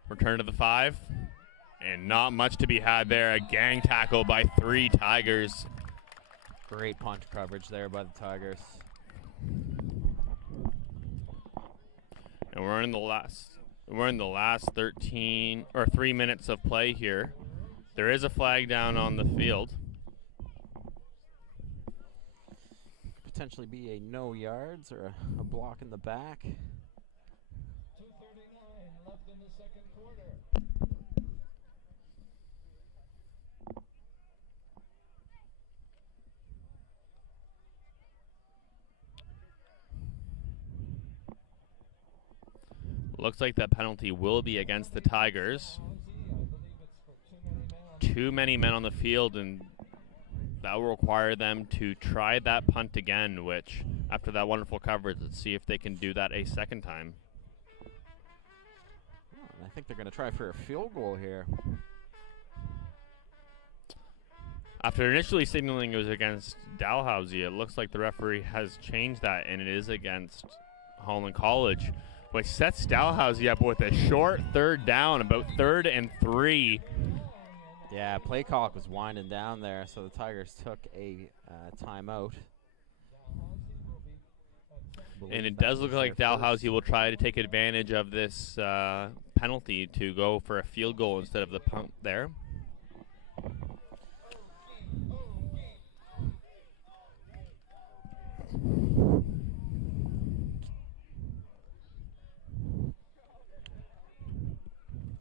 Return to the 5. And not much to be had there. A gang tackle by 3 Tigers. Great punt coverage there by the Tigers. And we're in the last 13 or 3 minutes of play here. There is a flag down on the field. Potentially be a no yards or a block in the back. 2:39 left in the second quarter. Looks like that penalty will be against the Tigers. Too many men on the field, and that will require them to try that punt again, which, after that wonderful coverage, let's see if they can do that a second time. I think they're going to try for a field goal here. After initially signaling it was against Dalhousie, it looks like the referee has changed that, and it is against Holland College, which sets Dalhousie up with a short third down, about 3rd and 3. Yeah, play clock was winding down there, so the Tigers took a timeout. And it does look like Dalhousie will try to take advantage of this penalty to go for a field goal instead of the punt there.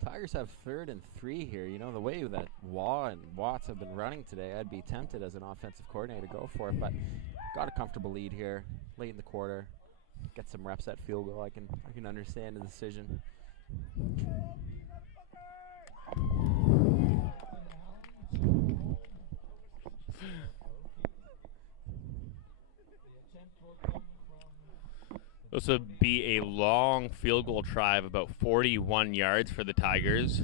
Tigers have 3rd and 3 here. You know, the way that Waugh and Watts have been running today, I'd be tempted as an offensive coordinator to go for it, but got a comfortable lead here late in the quarter. Get some reps at field goal. I can understand the decision. This would be a long field goal try of about 41 yards for the Tigers.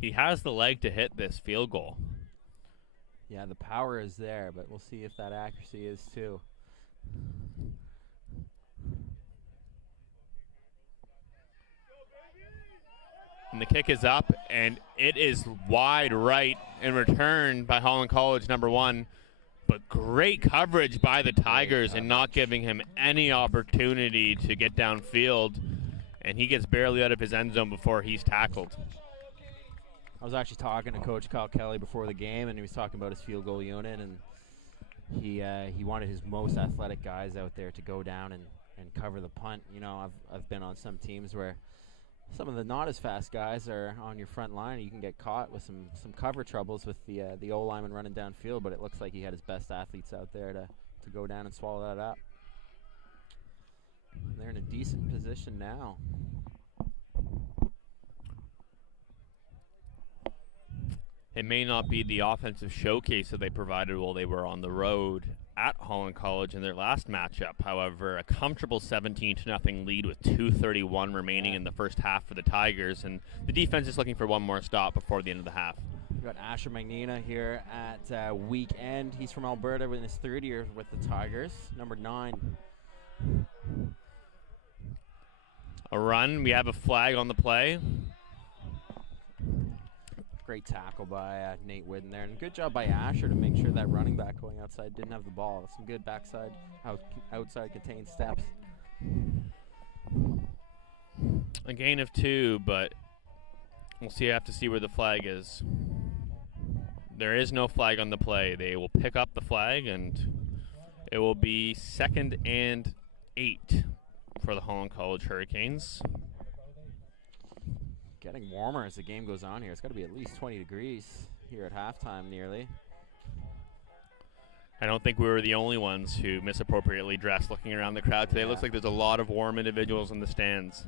He has the leg to hit this field goal. Yeah, the power is there, but we'll see if that accuracy is too. And the kick is up, and it is wide right and returned by Holland College, number 1. But great coverage by the Tigers and not giving him any opportunity to get downfield. And he gets barely out of his end zone before he's tackled. I was actually talking to Coach Kyle Kelly before the game, and he was talking about his field goal unit, and he wanted his most athletic guys out there to go down and cover the punt. You know, I've been on some teams where some of the not as fast guys are on your front line. You can get caught with some cover troubles with the O lineman running downfield, but it looks like he had his best athletes out there to go down and swallow that up. And they're in a decent position now. It may not be the offensive showcase that they provided while they were on the road at Holland College in their last matchup. However, a comfortable 17-0 lead with 2:31 remaining in the first half for the Tigers, and the defense is looking for one more stop before the end of the half. We've got Asher Magnina here at weekend. He's from Alberta in his 3rd year with the Tigers, number 9. A run. We have a flag on the play. Great tackle by Nate Whidden there, and good job by Asher to make sure that running back going outside didn't have the ball. Some good backside, outside contained steps. A gain of 2, but we'll have to see where the flag is. There is no flag on the play. They will pick up the flag, and it will be 2nd and 8 for the Holland College Hurricanes. Getting warmer as the game goes on here. It's got to be at least 20 degrees here at halftime nearly. I don't think we were the only ones who misappropriately dressed looking around the crowd today. It looks like there's a lot of warm individuals in the stands.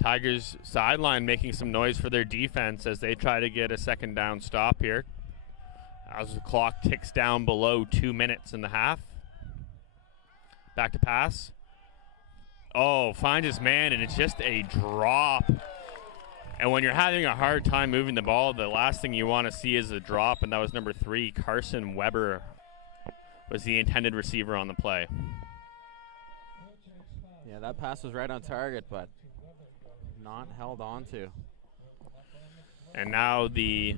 Tigers sideline making some noise for their defense as they try to get a 2nd down stop here. As the clock ticks down below 2 minutes in the half. Back to pass. Oh, finds his man, and it's just a drop. And when you're having a hard time moving the ball, the last thing you want to see is a drop, and that was number 3, Carson Weber was the intended receiver on the play. Yeah, that pass was right on target, but not held on to. And now the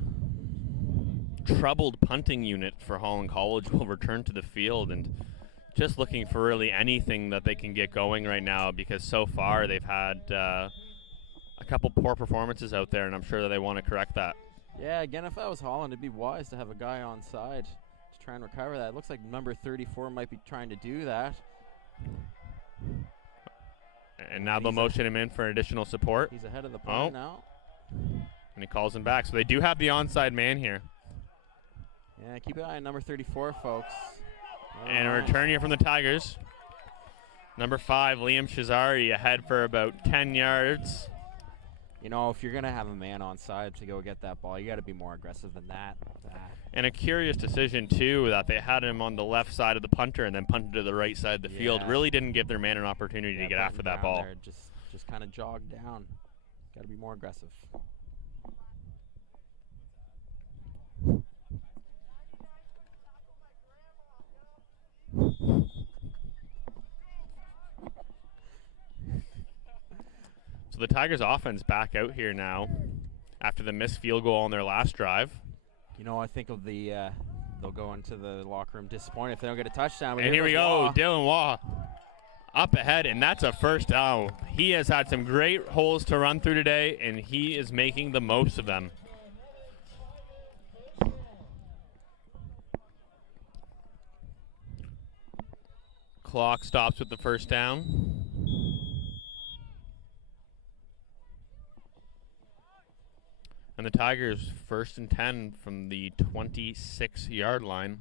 troubled punting unit for Holland College will return to the field, and just looking for really anything that they can get going right now, because so far they've had a couple poor performances out there, and I'm sure that they want to correct that. Yeah, again, if I was Holland, it'd be wise to have a guy on side to try and recover that. It looks like number 34 might be trying to do that. And now they'll motion him in for additional support. He's ahead of the punter now. And he calls him back. So they do have the onside man here. Yeah, keep an eye on number 34, folks. And a return here from the Tigers. Number 5, Liam Shazari, ahead for about 10 yards. You know, if you're going to have a man on side to go get that ball, you got to be more aggressive than that. And a curious decision, too, that they had him on the left side of the punter and then punted to the right side of the field. Really didn't give their man an opportunity to get after that ball. There, just kind of jogged down. Got to be more aggressive. So the Tigers offense back out here now after the missed field goal on their last drive. You know, I think of they'll go into the locker room disappointed if they don't get a touchdown. And here we go, Dylan Waugh up ahead, and that's a first down. He has had some great holes to run through today, and he is making the most of them. Clock stops with the first down. And the Tigers 1st and 10 from the 26-yard line.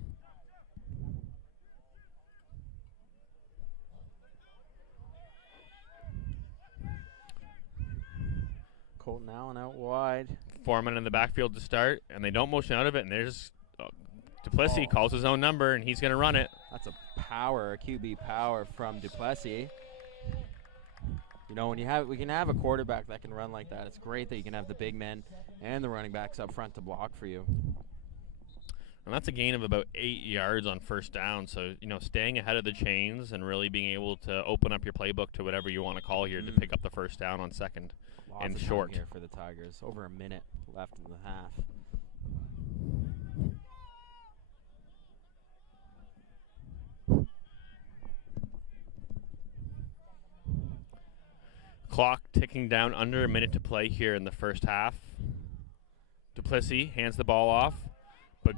Colton Allen out wide. Foreman in the backfield to start, and they don't motion out of it, and there's Duplessis calls his own number, and he's going to run it. That's a QB power from Duplessis. You know, we can have a quarterback that can run like that. It's great that you can have the big men and the running backs up front to block for you. And that's a gain of about 8 yards on first down. So, you know, staying ahead of the chains and really being able to open up your playbook to whatever you want to call here to pick up the first down on second and short. Here for the Tigers. Over a minute left in the half. Clock ticking down, under a minute to play here in the first half. Duplessis hands the ball off, but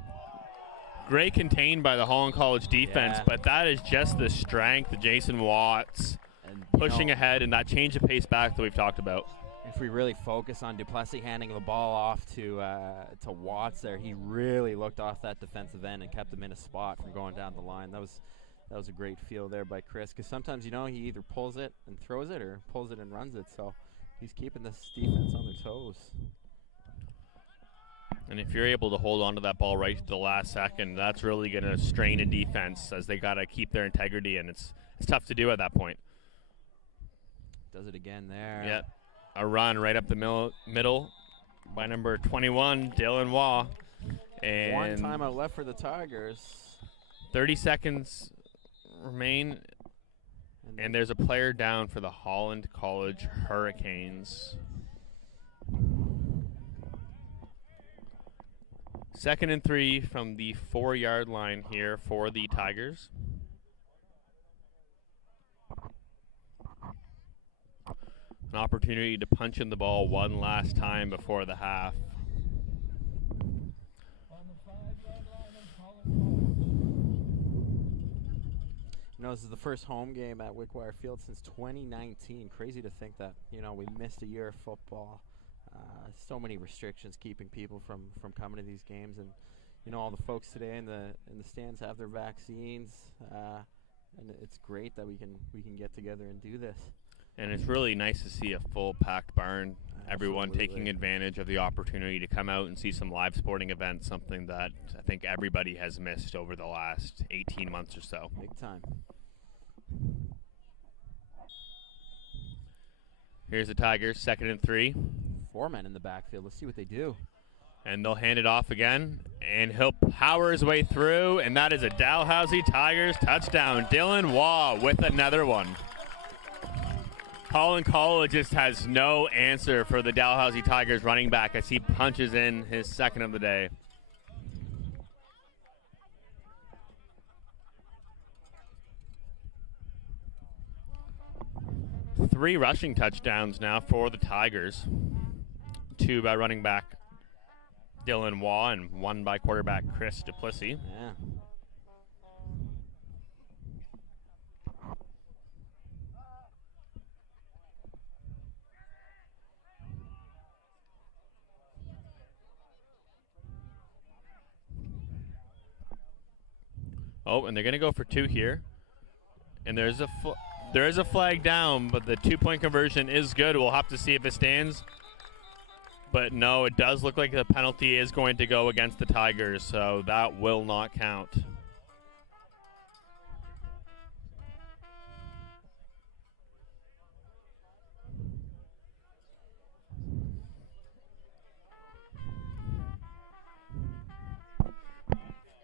great contained by the Holland College defense, but that is just the strength of Jason Watts and pushing ahead and that change of pace back that we've talked about. If we really focus on Duplessis handing the ball off to Watts there, he really looked off that defensive end and kept him in a spot from going down the line. That was a great feel there by Chris, because sometimes, you know, he either pulls it and throws it or pulls it and runs it. So he's keeping this defense on their toes. And if you're able to hold on to that ball right to the last second, that's really going to strain a defense as they got to keep their integrity, and it's tough to do at that point. Does it again there. Yeah, a run right up the middle by number 21, Dylan Waugh. And one timeout left for the Tigers. 30 seconds remain, and there's a player down for the Holland College Hurricanes. 2nd and 3 from the 4-yard line here for the Tigers. An opportunity to punch in the ball one last time before the half. You know, this is the first home game at Wickwire Field since 2019. Crazy to think that, you know, we missed a year of football. So many restrictions keeping people from coming to these games, and you know, all the folks today in the stands have their vaccines, and it's great that we can get together and do this. And it's really nice to see a full packed barn. Everyone taking advantage of the opportunity to come out and see some live sporting events, something that I think everybody has missed over the last 18 months or so. Big time. Here's the Tigers, 2nd and 3. 4 men in the backfield. Let's see what they do. And they'll hand it off again, and he'll power his way through, and that is a Dalhousie Tigers touchdown. Dylan Waugh with another one. Holland College just has no answer for the Dalhousie Tigers running back as he punches in his second of the day. Three rushing touchdowns now for the Tigers. 2 by running back Dylan Waugh and 1 by quarterback Chris Duplessis. Yeah. Oh, and they're going to go for 2 here. And there is a flag down, but the 2-point conversion is good. We'll have to see if it stands. But no, it does look like the penalty is going to go against the Tigers, so that will not count.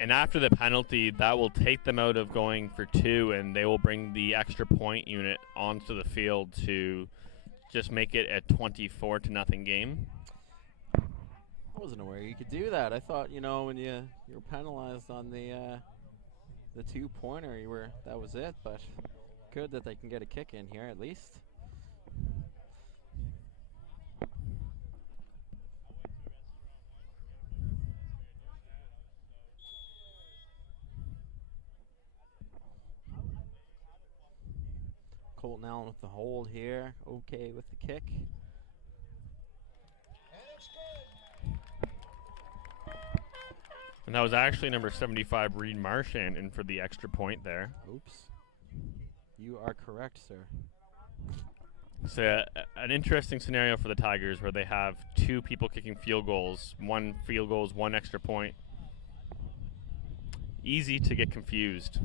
And after the penalty, that will take them out of going for 2, and they will bring the extra point unit onto the field to just make it a 24-0 game. I wasn't aware you could do that. I thought, you know, when you were penalized on the 2-pointer, that was it. But good that they can get a kick in here at least. Colton Allen with the hold here. Okay with the kick. And that was actually number 75, Reed Marchand, in for the extra point there. Oops. You are correct, sir. It's an interesting scenario for the Tigers where they have 2 people kicking field goals. 1 field goal is 1 extra point. Easy to get confused.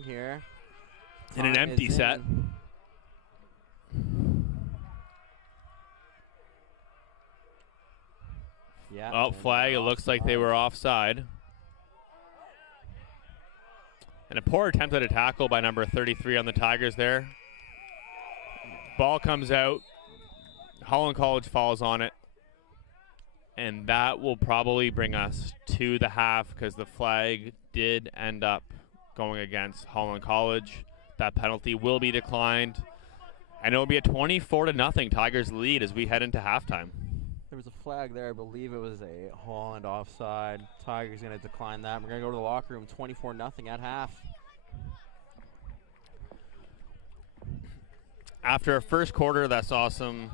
Here. In an Time empty is set. in. Yeah. Oh, and flag. It they're looks like they offside. were offside. And a poor attempt at a tackle by number 33 on the Tigers there. Ball comes out. Holland College falls on it. And that will probably bring us to the half because the flag did end up going against Holland College. That penalty will be declined. And it will be a 24-0 Tigers lead as we head into halftime. There was a flag there. I believe it was a Holland offside. Tigers going to decline that. We're going to go to the locker room 24-0 at half. After a first quarter, that's awesome.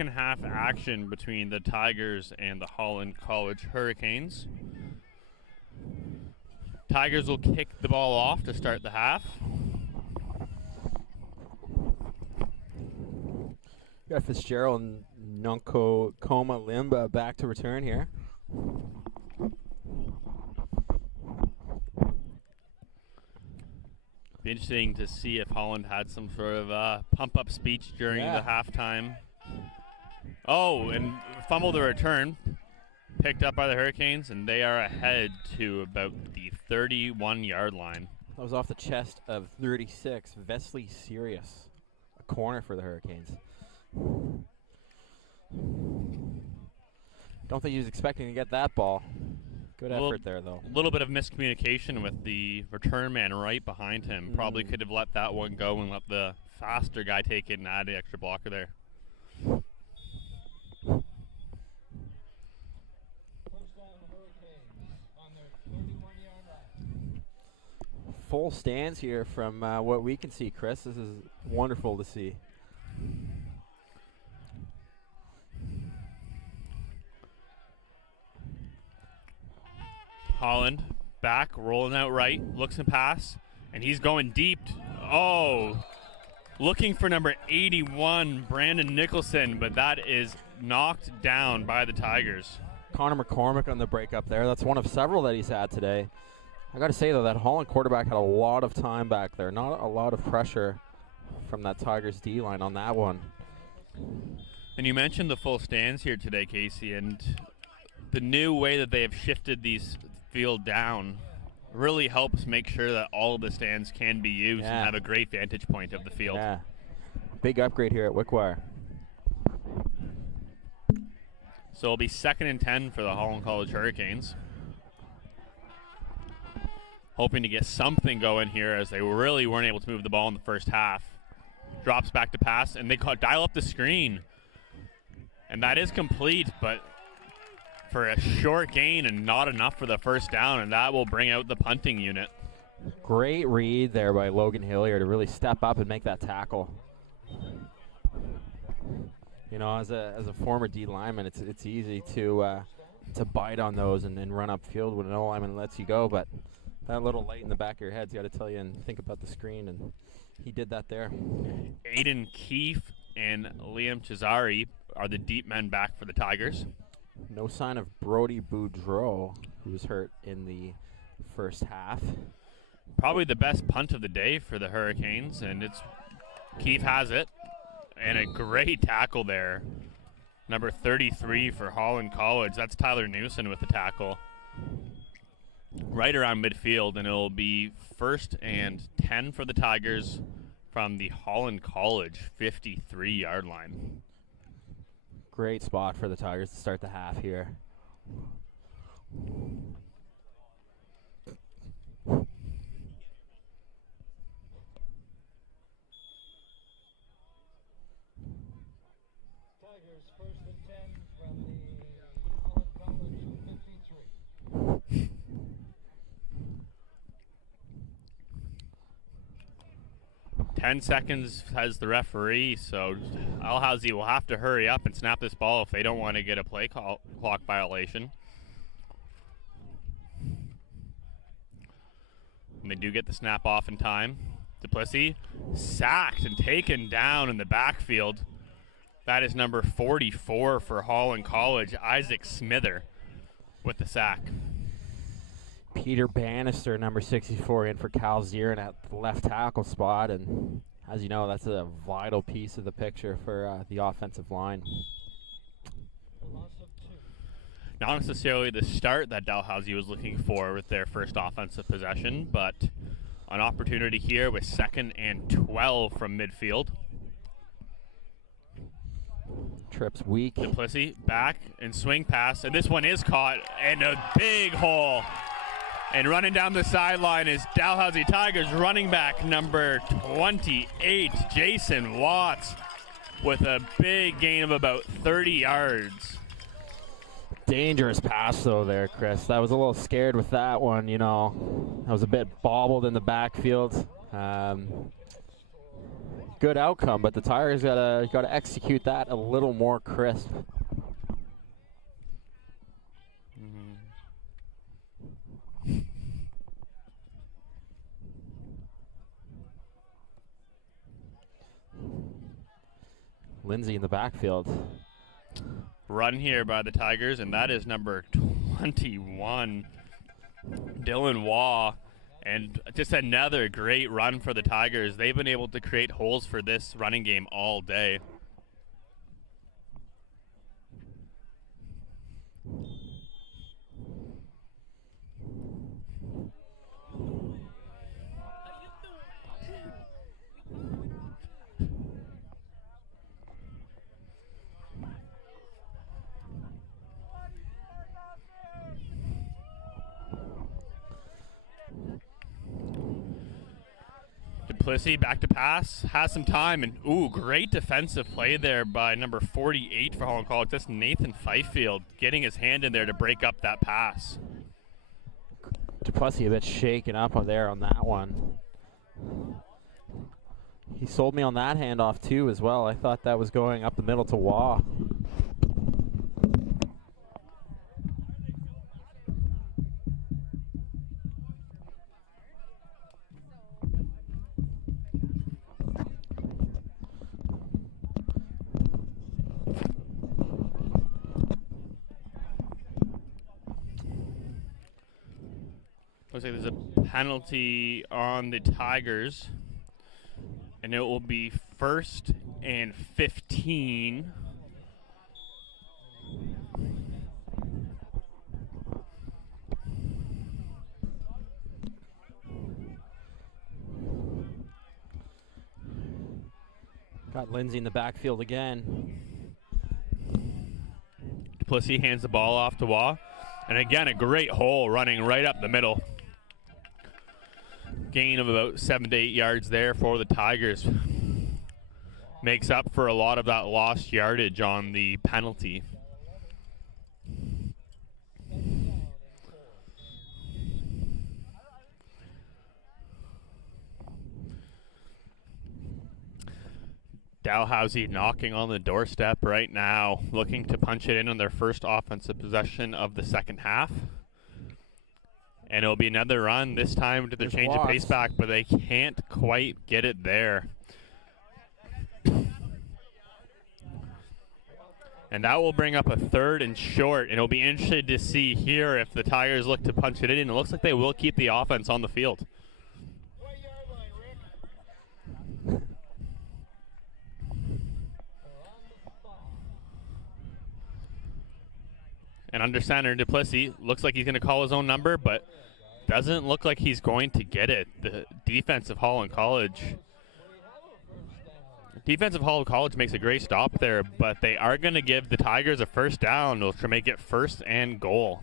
Second half action between the Tigers and the Holland College Hurricanes. Tigers will kick the ball off to start the half. Got Fitzgerald and Nunko Koma Limba back to return here. Be interesting to see if Holland had some sort of pump-up speech during the halftime. Oh, and fumbled the return. Picked up by the Hurricanes, and they are ahead to about the 31-yard line. That was off the chest of 36, Vesley Sirius. A corner for the Hurricanes. Don't think he was expecting to get that ball. Good effort there, though. A little bit of miscommunication with the return man right behind him. Probably could have let that one go and let the faster guy take it and add the extra blocker there. Full stands here from what we can see, Chris. This is wonderful to see. Holland back, rolling out right, looks and pass, and he's going deep. Oh, looking for number 81, Brandon Nicholson, but that is knocked down by the Tigers. Connor McCormick on the break up there. That's one of several that he's had today. I got to say, though, that Holland quarterback had a lot of time back there. Not a lot of pressure from that Tigers D-line on that one. And you mentioned the full stands here today, Casey, and the new way that they have shifted these field down really helps make sure that all of the stands can be used and have a great vantage point of the field. Yeah, big upgrade here at Wickwire. So it'll be 2nd and 10 for the Holland College Hurricanes. Hoping to get something going here as they really weren't able to move the ball in the first half. Drops back to pass, and they dial up the screen. And that is complete, but for a short gain and not enough for the first down, and that will bring out the punting unit. Great read there by Logan Hillier to really step up and make that tackle. You know, as a former D lineman, it's easy to bite on those and run upfield when an O lineman lets you go, but that little light in the back of your head's got to tell you and think about the screen, and he did that there. Aiden Keefe and Liam Cesari are the deep men back for the Tigers. No sign of Brody Boudreau, who was hurt in the first half. Probably the best punt of the day for the Hurricanes, and Keefe has it. And a great tackle there. Number 33 for Holland College. That's Tyler Newson with the tackle. Right around midfield, and it'll be 1st and 10 for the Tigers from the Holland College 53-yard line. Great spot for the Tigers to start the half here. Tigers 1st and 10 from the Holland College 53. 10 seconds has the referee, so Dalhousie will have to hurry up and snap this ball if they don't want to get a play clock violation. And they do get the snap off in time. Duplessis sacked and taken down in the backfield. That is number 44 for Holland College, Isaac Smither, with the sack. Peter Bannister, number 64, in for Cal Zirin at the left tackle spot. And as you know, that's a vital piece of the picture for the offensive line. Not necessarily the start that Dalhousie was looking for with their first offensive possession, but an opportunity here with 2nd and 12 from midfield. Trips weak. Duplessis back and swing pass, and this one is caught, and a big hole. And running down the sideline is Dalhousie Tigers running back number 28, Jason Watts, with a big gain of about 30 yards. Dangerous pass, though, there, Chris. I was a little scared with that one, you know. I was a bit bobbled in the backfield. good outcome, but the Tigers gotta execute that a little more crisp. Lindsay in the backfield. Run here by the Tigers, and that is number 21, Dylan Waugh. And just another great run for the Tigers. They've been able to create holes for this running game all day. Duplessis back to pass, has some time, and ooh, great defensive play there by number 48 for Holland College. That's Nathan Fifield getting his hand in there to break up that pass. Duplessis a bit shaken up there on that one. He sold me on that handoff too as well. I thought that was going up the middle to Waugh. Looks like there's a penalty on the Tigers, and it will be 1st and 15. Got Lindsay in the backfield again. Duplessis hands the ball off to Waugh, and again a great hole running right up the middle. Gain of about 7 to 8 yards there for the Tigers. Makes up for a lot of that lost yardage on the penalty. Dalhousie knocking on the doorstep right now, looking to punch it in on their first offensive possession of the second half. And it'll be another run, this time to the change of pace back, but they can't quite get it there. And that will bring up a 3rd and short, and it'll be interesting to see here if the Tigers look to punch it in. And it looks like they will keep the offense on the field. And under center, Duplessis looks like he's going to call his own number, but doesn't look like he's going to get it. The defense of Holland College. Defense of Holland College makes a great stop there, but they are going to give the Tigers a first down to make it 1st and goal.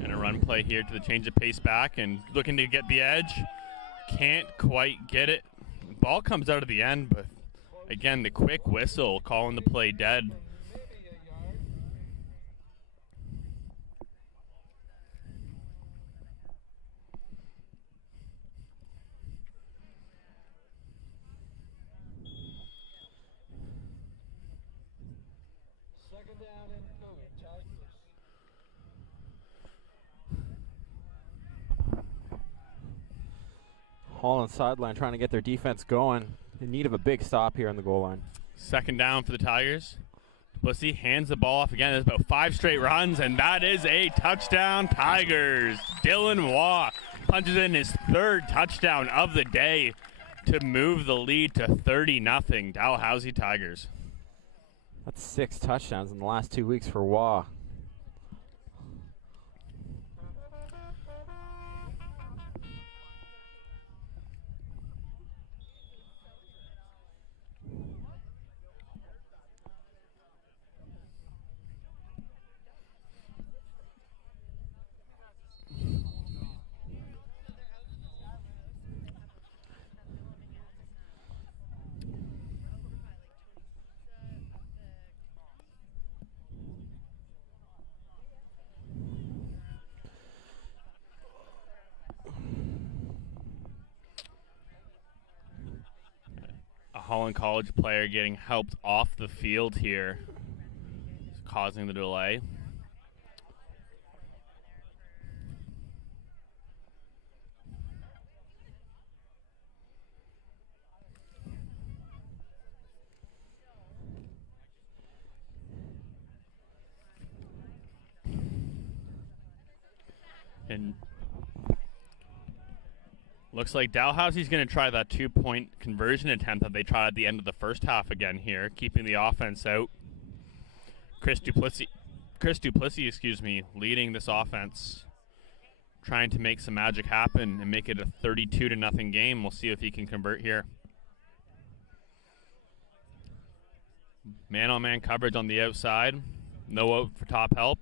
And a run play here to the change of pace back and looking to get the edge. Can't quite get it. Ball comes out of the end, but again, the quick whistle calling the play dead. Holland sideline trying to get their defense going. In need of a big stop here on the goal line. 2nd down for the Tigers. Duplessis hands the ball off again. There's about 5 straight runs, and that is a touchdown, Tigers. Dylan Waugh punches in his 3rd touchdown of the day to move the lead to 30-0 Dalhousie Tigers. That's 6 touchdowns in the last 2 weeks for Waugh. Holland College player getting helped off the field here, causing the delay. And looks like Dalhousie's going to try that 2-point conversion attempt that they tried at the end of the first half again here, keeping the offense out. Chris Duplessis, leading this offense, trying to make some magic happen and make it a 32-0 game. We'll see if he can convert here. Man-on-man coverage on the outside. No out for top help.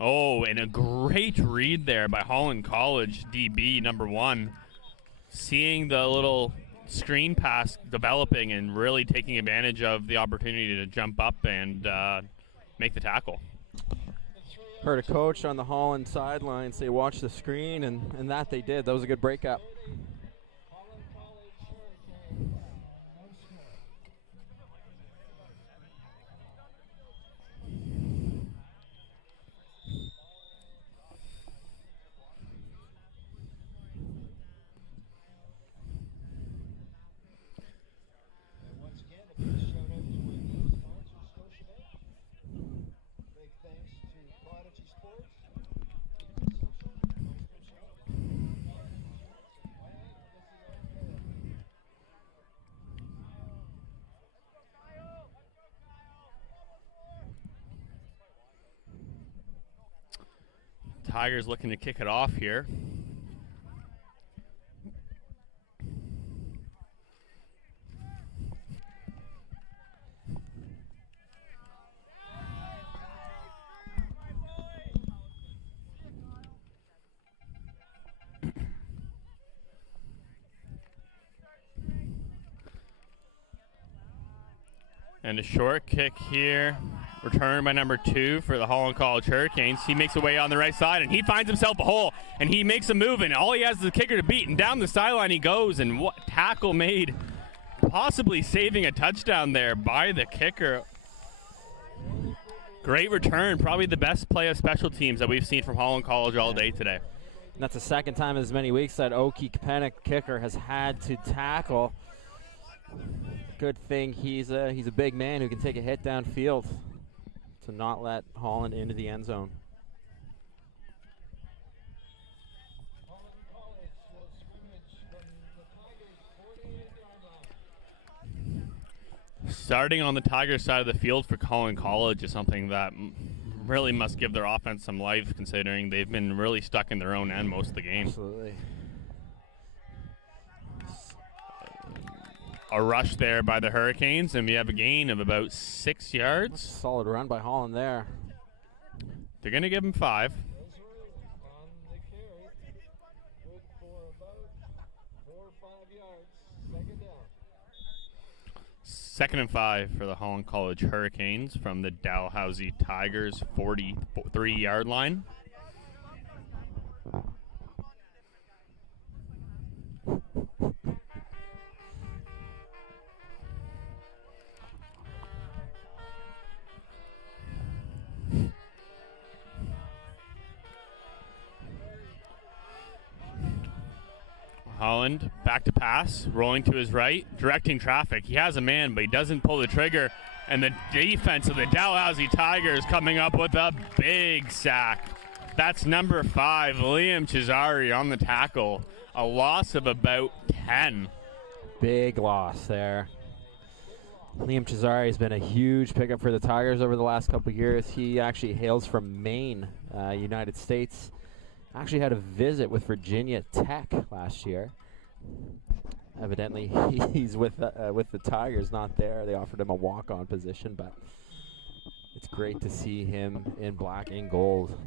Oh, and a great read there by Holland College DB number 1. Seeing the little screen pass developing and really taking advantage of the opportunity to jump up and make the tackle. Heard a coach on the Holland sideline say watch the screen, and that they did. That was a good breakup. Tigers looking to kick it off here. And a short kick here. Return by number 2 for the Holland College Hurricanes. He makes a way on the right side, and he finds himself a hole, and he makes a move, and all he has is the kicker to beat, and down the sideline he goes, and what tackle made, possibly saving a touchdown there by the kicker. Great return, probably the best play of special teams that we've seen from Holland College all day today. And that's the second time in as many weeks that Oki Kapanik kicker has had to tackle. Good thing he's a big man who can take a hit downfield to not let Holland into the end zone. Starting on the Tigers side of the field for Holland College is something that really must give their offense some life, considering they've been really stuck in their own end most of the game. Absolutely. A rush there by the Hurricanes, and we have a gain of about 6 yards. Solid run by Holland there. They're going to give him 5. Second and 5 for the Holland College Hurricanes from the Dalhousie Tigers 43-yard line. Holland back to pass, rolling to his right, directing traffic. He has a man, but he doesn't pull the trigger. And the defense of the Dalhousie Tigers coming up with a big sack. That's number 5, Liam Cesari on the tackle. A loss of about 10. Big loss there. Liam Cesari has been a huge pickup for the Tigers over the last couple of years. He actually hails from Maine, United States. Actually had a visit with Virginia Tech last year. Evidently, he's with the Tigers, not there. They offered him a walk-on position, but it's great to see him in black and gold.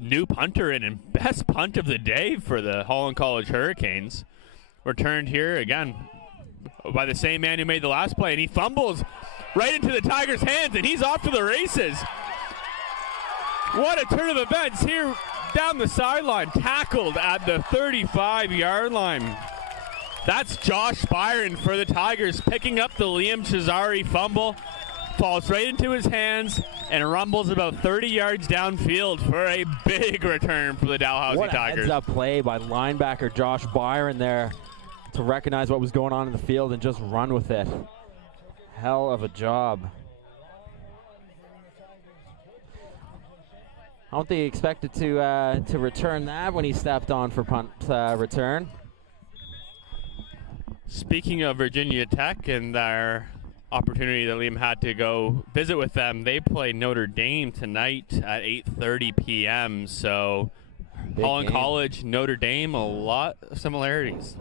New punter in, and best punt of the day for the Holland College Hurricanes. Returned here again by the same man who made the last play, and he fumbles right into the Tigers' hands, and he's off to the races. What a turn of events here down the sideline, tackled at the 35-yard line. That's Josh Byron for the Tigers, picking up the Liam Cesare fumble. Falls right into his hands and rumbles about 30 yards downfield for a big return for the Dalhousie what a Tigers. heads-up play by linebacker Josh Byron there to recognize what was going on in the field and just run with it. Hell of a job. I don't think he expected to return that when he stepped on for punt return. Speaking of Virginia Tech and their opportunity that Liam had to go visit with them, they play Notre Dame tonight at 8:30 p.m. So Big Holland game. College, Notre Dame, a lot of similarities.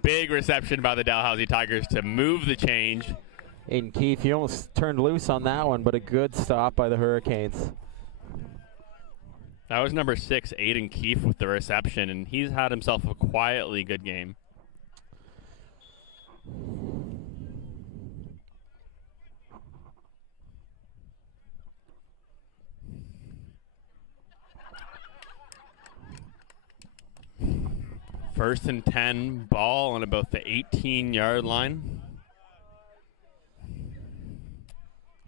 Big reception by the Dalhousie Tigers to move the change. Aiden Keefe, he almost turned loose on that one, but a good stop by the Hurricanes. That was number 6, Aiden Keefe, with the reception, and he's had himself a quietly good game. First and 10, ball on about the 18-yard line.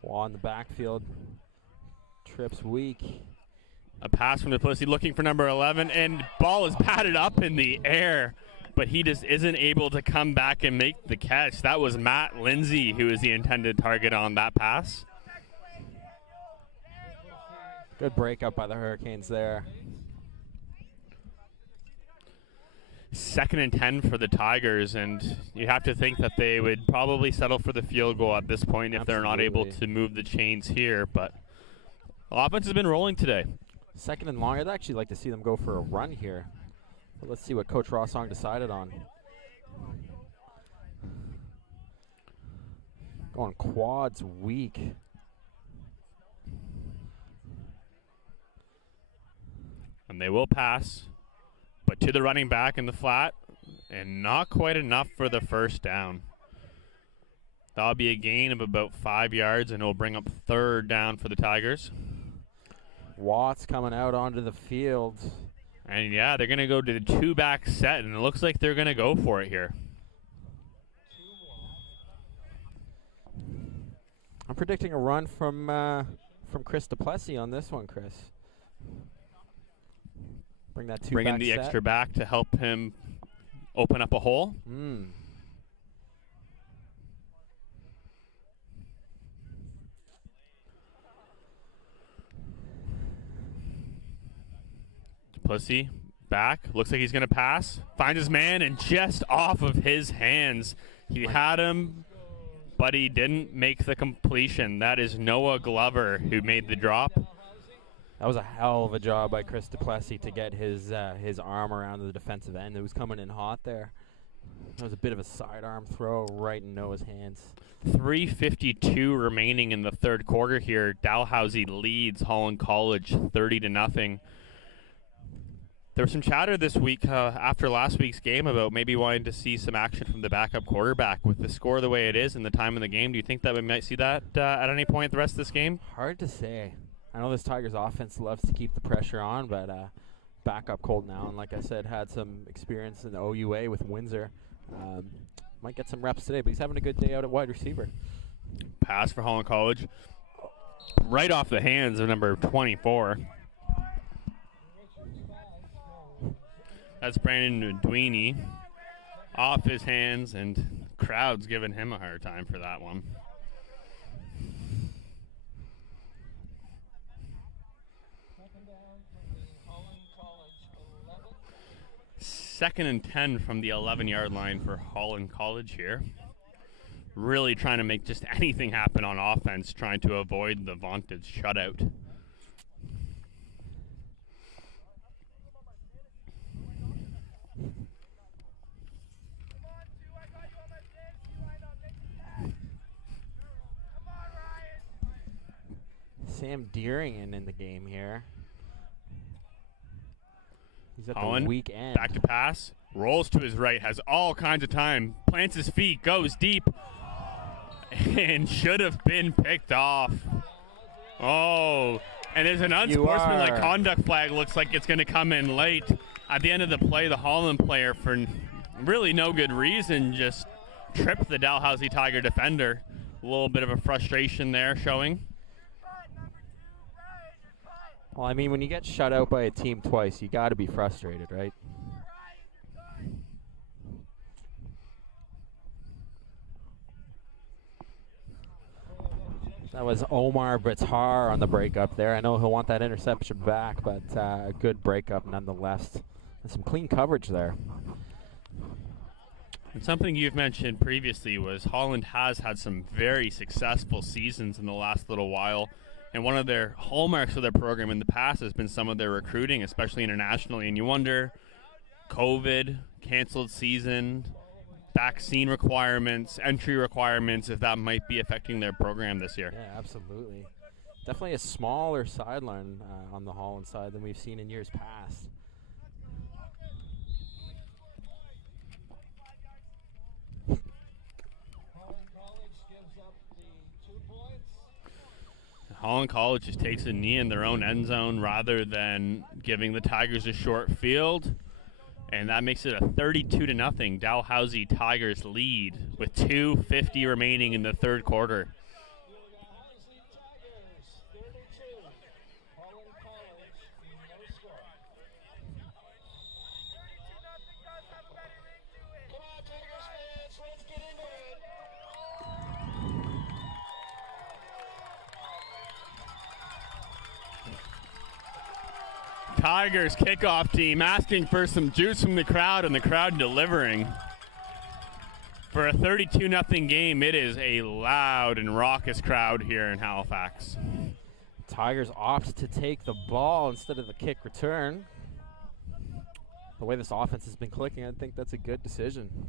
Waugh in the backfield. Trips weak. A pass from Duplessis looking for number 11, and ball is batted up in the air, but he just isn't able to come back and make the catch. That was Matt Lindsay who was the intended target on that pass. Good breakup by the Hurricanes there. Second and 10 for the Tigers, and you have to think that they would probably settle for the field goal at this point if they're not able to move the chains here, but the offense has been rolling today. Second and long. I'd actually like to see them go for a run here. But let's see what Coach Rossong decided on. Going quads weak. And they will pass, but to the running back in the flat, and not quite enough for the first down. That'll be a gain of about 5 yards, and it'll bring up third down for the Tigers. Watts coming out onto the field. And yeah, they're going to go to the two-back set, and it looks like they're going to go for it here. I'm predicting a run from Chris Duplessis on this one, Chris. Bring that two-back Bringing the set. extra back to help him open up a hole. Duplessis back. Looks like he's going to pass. Finds his man, and just off of his hands. He had him, but he didn't make the completion. That is Noah Glover who made the drop. That was a hell of a job by Chris Duplessis to get his arm around the defensive end. It was coming in hot there. That was a bit of a sidearm throw right in Noah's hands. 3:52 remaining in the third quarter here. Dalhousie leads Holland College 30-0. There was some chatter this week after last week's game about maybe wanting to see some action from the backup quarterback. With the score the way it is and the time of the game, do you think that we might see that at any point the rest of this game? Hard to say. I know this Tigers offense loves to keep the pressure on, but backup Colton Allen, like I said, had some experience in the OUA with Windsor. Might get some reps today, but he's having a good day out at wide receiver. Pass for Holland College. Right off the hands of number 24. That's Brandon Dweeney. Off his hands, and crowd's giving him a hard time for that one. Second and 10 from the 11-yard line for Holland College here. Really trying to make just anything happen on offense, trying to avoid the vaunted shutout. Sam Deering in the game here. He's at Holland, the weak end. back to pass, rolls to his right, has all kinds of time, plants his feet, goes deep, and should have been picked off. Oh, and there's an unsportsmanlike conduct flag. Looks like it's going to come in late. At the end of the play, the Holland player, for really no good reason, just tripped the Dalhousie Tiger defender. A little bit of a frustration there showing. Well, I mean, when you get shut out by a team twice, you got to be frustrated, right? That was Omar Batar on the breakup there. I know he'll want that interception back, but a good breakup nonetheless. And some clean coverage there. And something you've mentioned previously was Holland has had some very successful seasons in the last little while. And one of their hallmarks of their program in the past has been some of their recruiting, especially internationally. And you wonder, COVID, canceled season, vaccine requirements, entry requirements, if that might be affecting their program this year. Yeah, absolutely. Definitely a smaller sideline on the Holland side than we've seen in years past. Holland College just takes a knee in their own end zone rather than giving the Tigers a short field. And that makes it a 32-0 Dalhousie Tigers lead with 2:50 remaining in the third quarter. Tigers kickoff team asking for some juice from the crowd, and the crowd delivering. For a 32-0 game, it is a loud and raucous crowd here in Halifax. Tigers opt to take the ball instead of the kick return. The way this offense has been clicking, I think that's a good decision.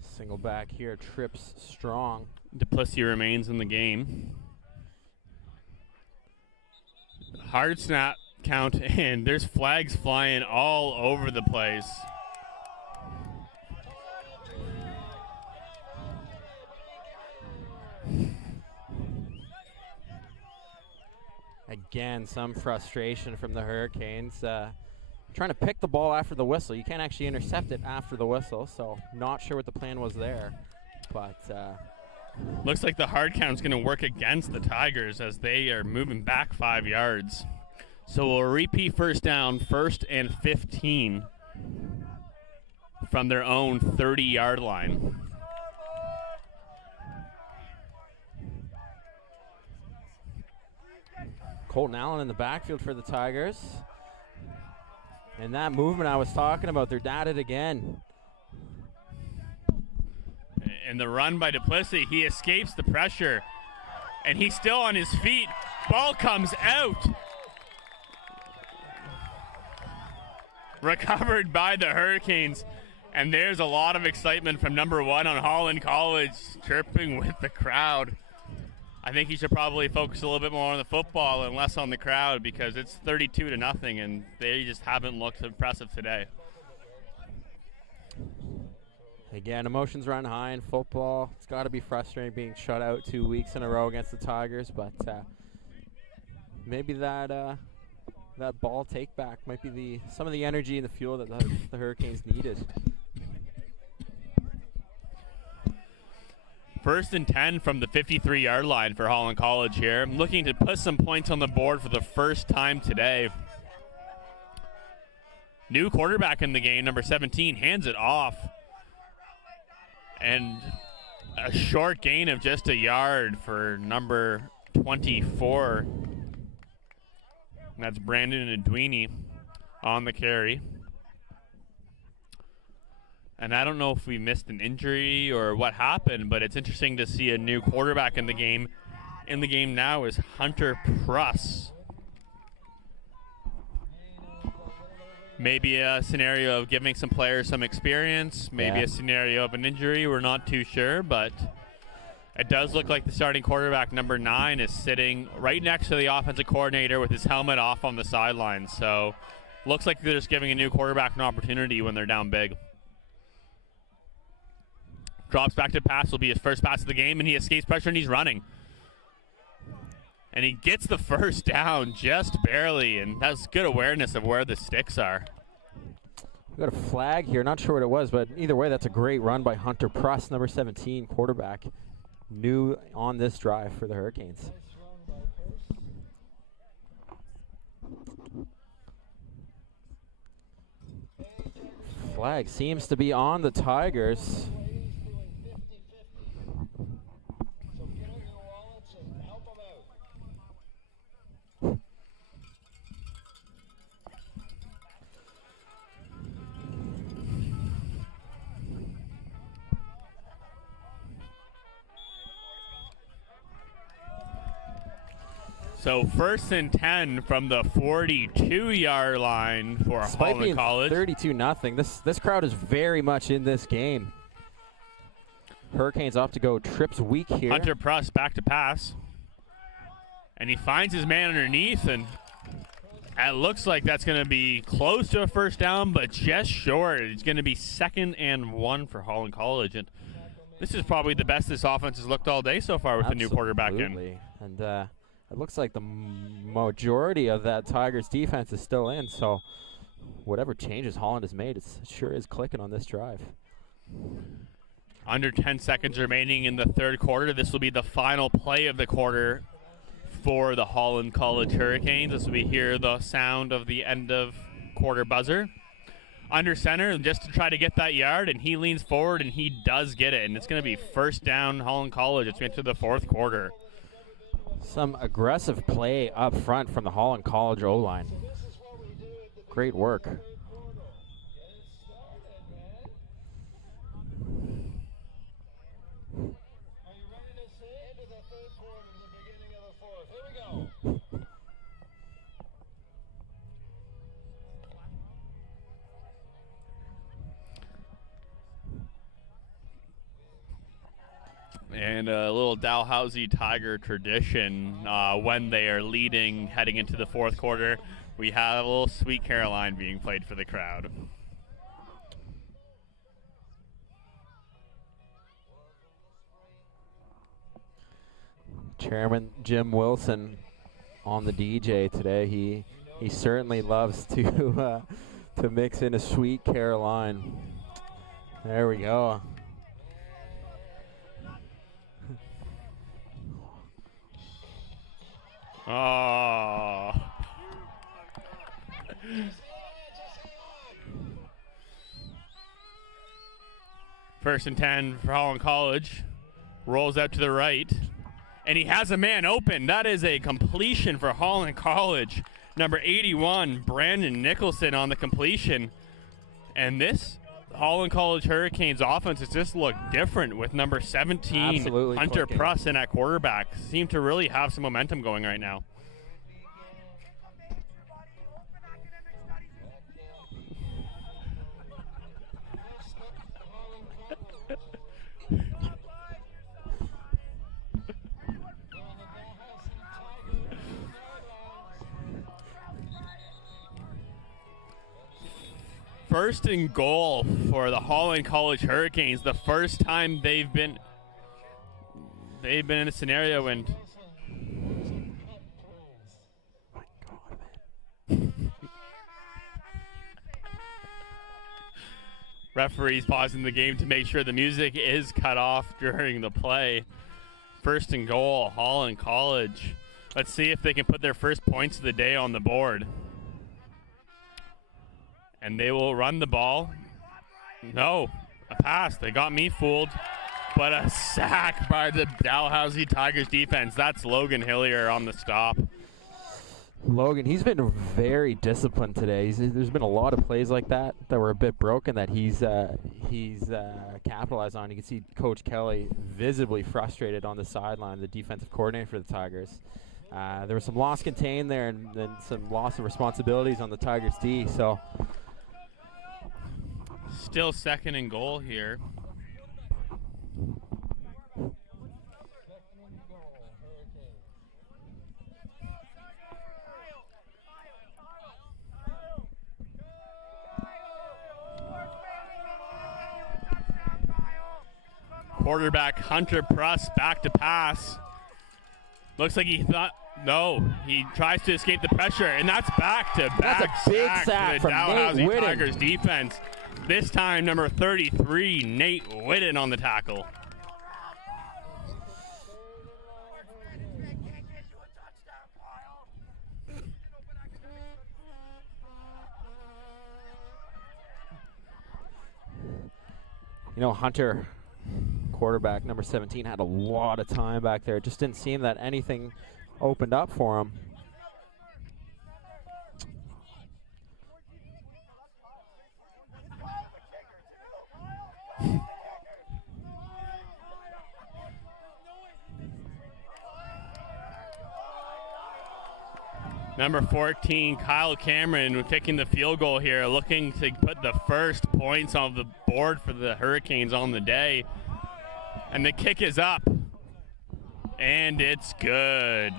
Single back here, trips strong. Duplessis remains in the game. Hard snap count, and there's flags flying all over the place. Again, some frustration from the Hurricanes. Trying to pick the ball after the whistle. You can't actually intercept it after the whistle, so not sure what the plan was there. But looks like the hard count's going to work against the Tigers as they are moving back 5 yards. So we'll repeat first down, 1st and 15 from their own 30-yard line. Colton Allen in the backfield for the Tigers. And that movement I was talking about, they're at it again. And the run by Duplessis, he escapes the pressure, and he's still on his feet. Ball comes out. Recovered by the Hurricanes, and there's a lot of excitement from number 1 on Holland College, chirping with the crowd. I think he should probably focus a little bit more on the football and less on the crowd, because it's 32-0, and they just haven't looked impressive today. Again, emotions run high in football. It's got to be frustrating being shut out 2 weeks in a row against the Tigers, but maybe that ball take back might be some of the energy and the fuel that the Hurricanes needed. 1st and 10 from the 53-yard line for Holland College here. Looking to put some points on the board for the first time today. New quarterback in the game, number 17, hands it off. And a short gain of just a yard for number 24. And that's Brandon Adwini on the carry. And I don't know if we missed an injury or what happened, but it's interesting to see a new quarterback in the game. In the game now is Hunter Pruss. Maybe a scenario of giving some players some experience, maybe a scenario of an injury, we're not too sure, but it does look like the starting quarterback, number 9, is sitting right next to the offensive coordinator with his helmet off on the sideline. So looks like they're just giving a new quarterback an opportunity when they're down big. Drops back to pass, will be his first pass of the game, and he escapes pressure and he's running. And he gets the first down just barely, and that's good awareness of where the sticks are. We got a flag here, not sure what it was, but either way, that's a great run by Hunter Pruss, number 17, quarterback, new on this drive for the Hurricanes. Flag seems to be on the Tigers. So 1st and 10 from the 42-yard line for Holland College. 32-0. This crowd is very much in this game. Hurricanes off to go trips weak here. Hunter Pruss back to pass. And he finds his man underneath, and it looks like that's going to be close to a first down, but just short. It's going to be 2nd and 1 for Holland College. And this is probably the best this offense has looked all day so far with the new quarterback in. And it looks like the majority of that Tigers defense is still in, so whatever changes Holland has made, it sure is clicking on this drive. Under 10 seconds remaining in the 3rd quarter. This will be the final play of the quarter for the Holland College Hurricanes. This will be here the sound of the end of quarter buzzer. Under center, just to try to get that yard, and he leans forward and he does get it, and it's going to be first down Holland College. It's into the 4th quarter. Some aggressive play up front from the Holland College O-line. Great work. And a little Dalhousie Tiger tradition, when they are leading heading into the 4th quarter, we have a little Sweet Caroline being played for the crowd. Chairman Jim Wilson on the DJ today. He certainly loves to mix in a Sweet Caroline. There we go. Oh. First and 10 for Holland College. Rolls out to the right. And he has a man open. That is a completion for Holland College. Number 81, Brandon Nicholson on the completion. And this Holland College Hurricanes offense has just looked different with number 17, Absolutely Hunter clicking. Pruss in at quarterback. Seem to really have some momentum going right now. First and goal for the Holland College Hurricanes. The first time they've been in a scenario and referees pausing the game to make sure the music is cut off during the play. First and goal, Holland College. Let's see if they can put their first points of the day on the board. And they will run the ball. No, a pass. They got me fooled. But a sack by the Dalhousie Tigers defense. That's Logan Hillier on the stop. Logan, he's been very disciplined today. There's been a lot of plays like that were a bit broken that he's capitalized on. You can see Coach Kelly visibly frustrated on the sideline, the defensive coordinator for the Tigers. There was some loss contained there and then some loss of responsibilities on the Tigers D. So still second and goal here. Quarterback Hunter Pruss back to pass. Looks like he thought, no, he tries to escape the pressure, and that's back-to-back That's a big sack for from the Dalhousie Nate Whitten. Tigers defense. This time, number 33, Nate Whitten on the tackle. You know, Hunter, quarterback number 17, had a lot of time back there. It just didn't seem that anything opened up for him. Number 14, Kyle Cameron, kicking the field goal here, looking to put the first points on the board for the Hurricanes on the day. And the kick is up. And it's good.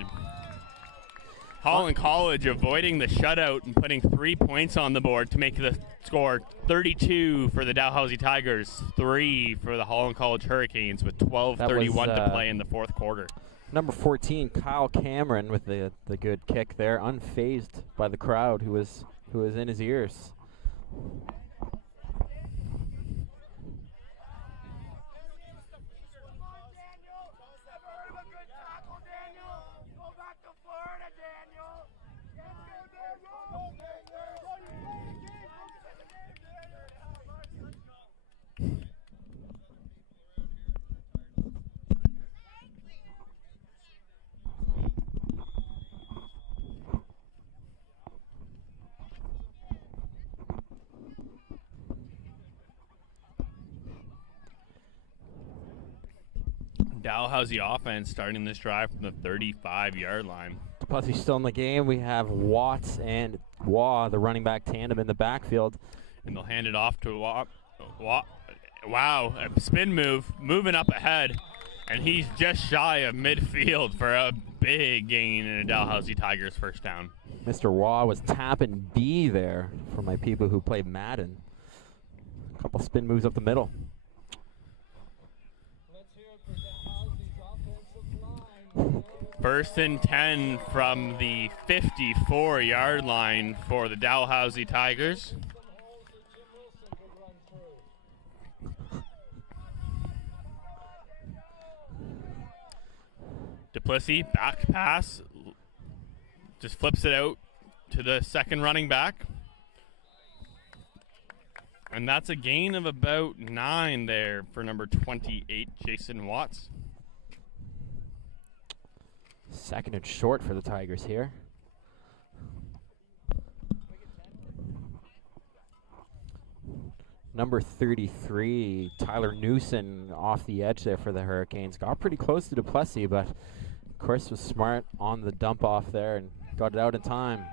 Holland College avoiding the shutout and putting 3 points on the board to make the score 32 for the Dalhousie Tigers, 3 for the Holland College Hurricanes with 12:31 to play in the fourth quarter. Number 14, Kyle Cameron, with the good kick there, unfazed by the crowd who was in his ears. Dalhousie offense starting this drive from the 35-yard line. Plus, he's still in the game. We have Watts and Waugh, the running back tandem, in the backfield. And they'll hand it off to Waugh. Wow, a spin move, moving up ahead. And he's just shy of midfield for a big gain in a Dalhousie Tigers first down. Mr. Waugh was tapping B there for my people who play Madden. A couple spin moves up the middle. First and 10 from the 54-yard line for the Dalhousie Tigers. Duplessis, back pass, just flips it out to the second running back. And that's a gain of about 9 there for number 28, Jason Watts. Second and short for the Tigers here. Number 33, Tyler Newson, off the edge there for the Hurricanes. Got pretty close to Duplessis, but of course was smart on the dump off there and got it out in time.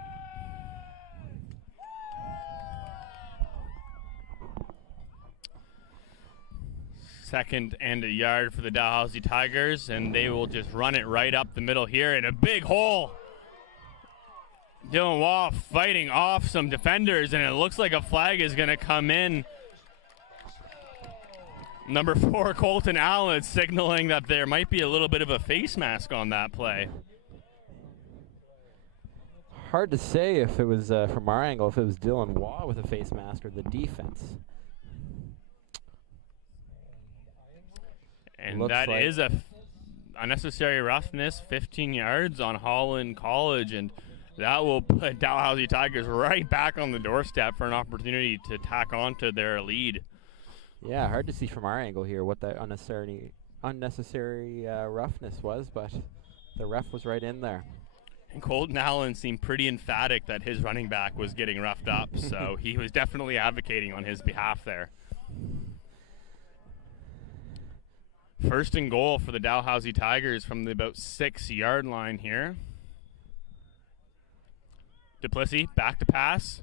Second and a yard for the Dalhousie Tigers, and they will just run it right up the middle here in a big hole. Dylan Waugh fighting off some defenders, and it looks like a flag is going to come in. Number 4, Colton Allen, signaling that there might be a little bit of a face mask on that play. Hard to say if it was, from our angle, if it was Dylan Waugh with a face mask or the defense. And Looks that like is a unnecessary roughness, 15 yards on Holland College, and that will put Dalhousie Tigers right back on the doorstep for an opportunity to tack on to their lead. Yeah, hard to see from our angle here what that unnecessary roughness was, but the ref was right in there. And Colton Allen seemed pretty emphatic that his running back was getting roughed up, so he was definitely advocating on his behalf there. First and goal for the Dalhousie Tigers from the about 6-yard line here. Duplessis back to pass.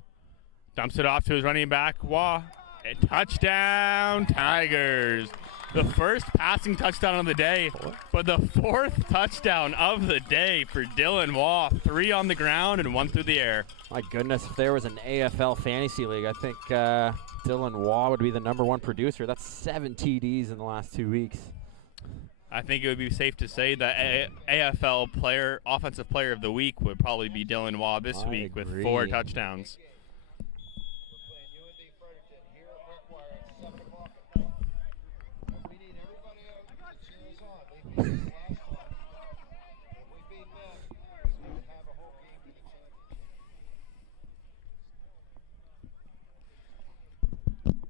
Dumps it off to his running back, Waugh. A touchdown, Tigers. The first passing touchdown of the day, but the 4th touchdown of the day for Dylan Waugh. 3 on the ground and 1 through the air. My goodness, if there was an AFL fantasy league, I think Dylan Waugh would be the #1 producer. That's 7 TDs in the last 2 weeks. I think it would be safe to say that AFL offensive player of the week would probably be Dylan Waugh this I week with agree. 4 touchdowns.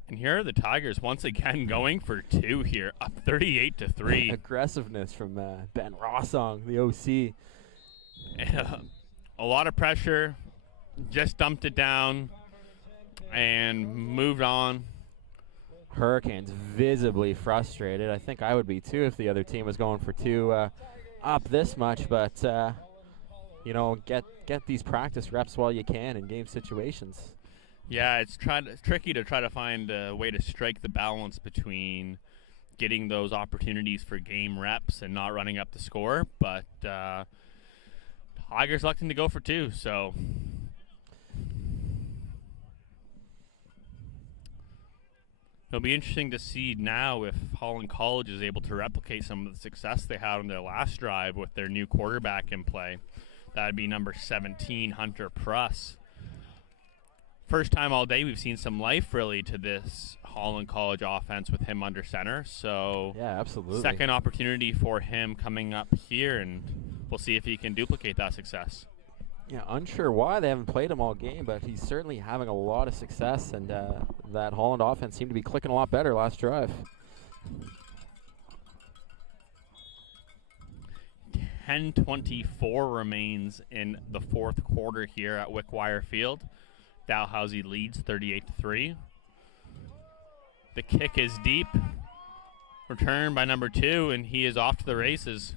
And here are the Tigers once again going for 2 here, up 38-3. Aggressiveness from Ben Rossong, the OC. A lot of pressure, just dumped it down and moved on. Hurricanes visibly frustrated. I think I would be too if the other team was going for 2 up this much, but get these practice reps while you can in game situations. Yeah, it's tricky to try to find a way to strike the balance between getting those opportunities for game reps and not running up the score, but Tigers electing to go for 2, so it'll be interesting to see now if Holland College is able to replicate some of the success they had on their last drive with their new quarterback in play. That would be number 17, Hunter Pruss. First time all day we've seen some life really to this Holland College offense with him under center. So yeah, absolutely. Second opportunity for him coming up here, and we'll see if he can duplicate that success. Yeah, unsure why they haven't played him all game, but he's certainly having a lot of success, and that Holland offense seemed to be clicking a lot better last drive. 10:24 remains in the fourth quarter here at Wickwire Field. Dalhousie leads 38-3. The kick is deep. Return by number 2, and he is off to the races.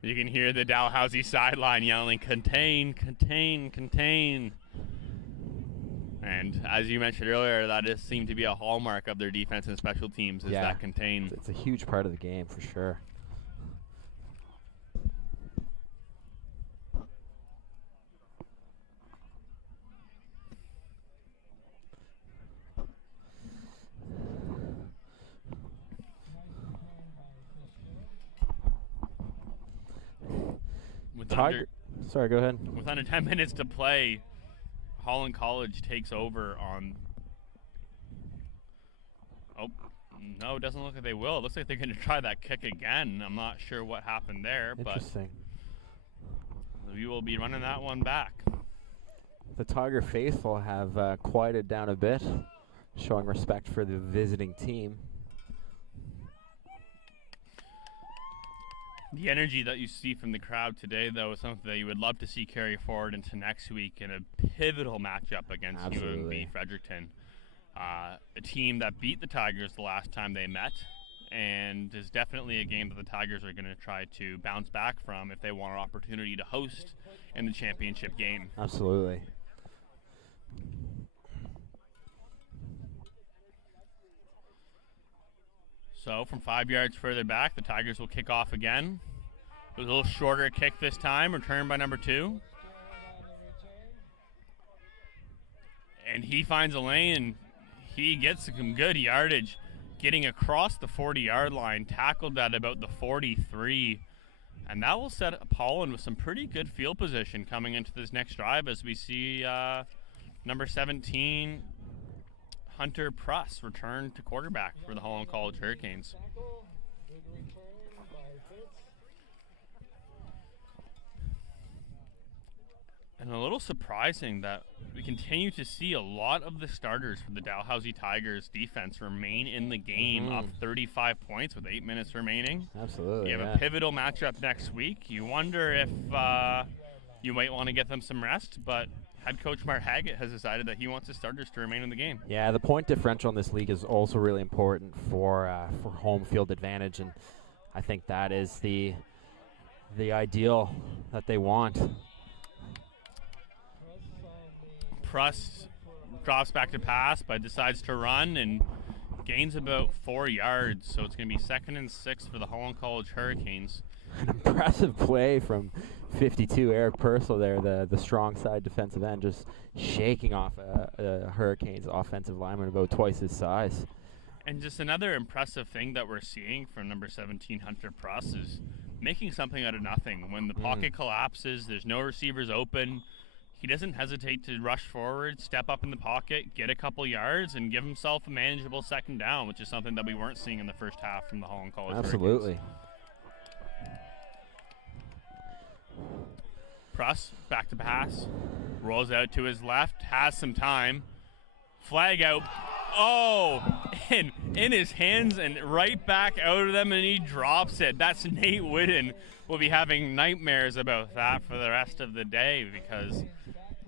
You can hear the Dalhousie sideline yelling, "Contain, contain, contain." And as you mentioned earlier, that has seemed to be a hallmark of their defense and special teams, is that contain. It's a huge part of the game for sure. Sorry, go ahead. With under 10 minutes to play, Holland College takes over on... Oh, no, it doesn't look like they will. It looks like they're going to try that kick again. I'm not sure what happened there, Interesting. But we will be running that one back. The Tiger faithful have quieted down a bit, showing respect for the visiting team. The energy that you see from the crowd today, though, is something that you would love to see carry forward into next week in a pivotal matchup against UMB Fredericton. A team that beat the Tigers the last time they met, and is definitely a game that the Tigers are going to try to bounce back from if they want an opportunity to host in the championship game. Absolutely. So from 5 yards further back, the Tigers will kick off again. It was a little shorter kick this time, returned by number 2. And he finds a lane, and he gets some good yardage, getting across the 40-yard line, tackled at about the 43. And that will set up Holland with some pretty good field position coming into this next drive as we see number 17, Hunter Pruss, return to quarterback for the Holland College Hurricanes. And a little surprising that we continue to see a lot of the starters for the Dalhousie Tigers defense remain in the game, up 35 points with 8 minutes remaining. Absolutely. You have a pivotal matchup next week. You wonder if you might want to get them some rest, but head coach Mark Haggett has decided that he wants his starters to remain in the game. Yeah, the point differential in this league is also really important for home field advantage, and I think that is the ideal that they want. Pruss drops back to pass, but decides to run and gains about 4 yards, so it's going to be 2nd and 6 for the Holland College Hurricanes. An impressive play from 52, Eric Purcell there, the strong side defensive end, just shaking off a Hurricanes offensive lineman about twice his size. And just another impressive thing that we're seeing from number 17, Hunter Pruss, is making something out of nothing. When the pocket collapses, there's no receivers open, he doesn't hesitate to rush forward, step up in the pocket, get a couple yards, and give himself a manageable second down, which is something that we weren't seeing in the first half from the Holland College Absolutely. Hurricanes. Pruss, back to pass, rolls out to his left, has some time, flag out, and in his hands and right back out of them, and he drops it. That's Nate Whitten. Will be having nightmares about that for the rest of the day, because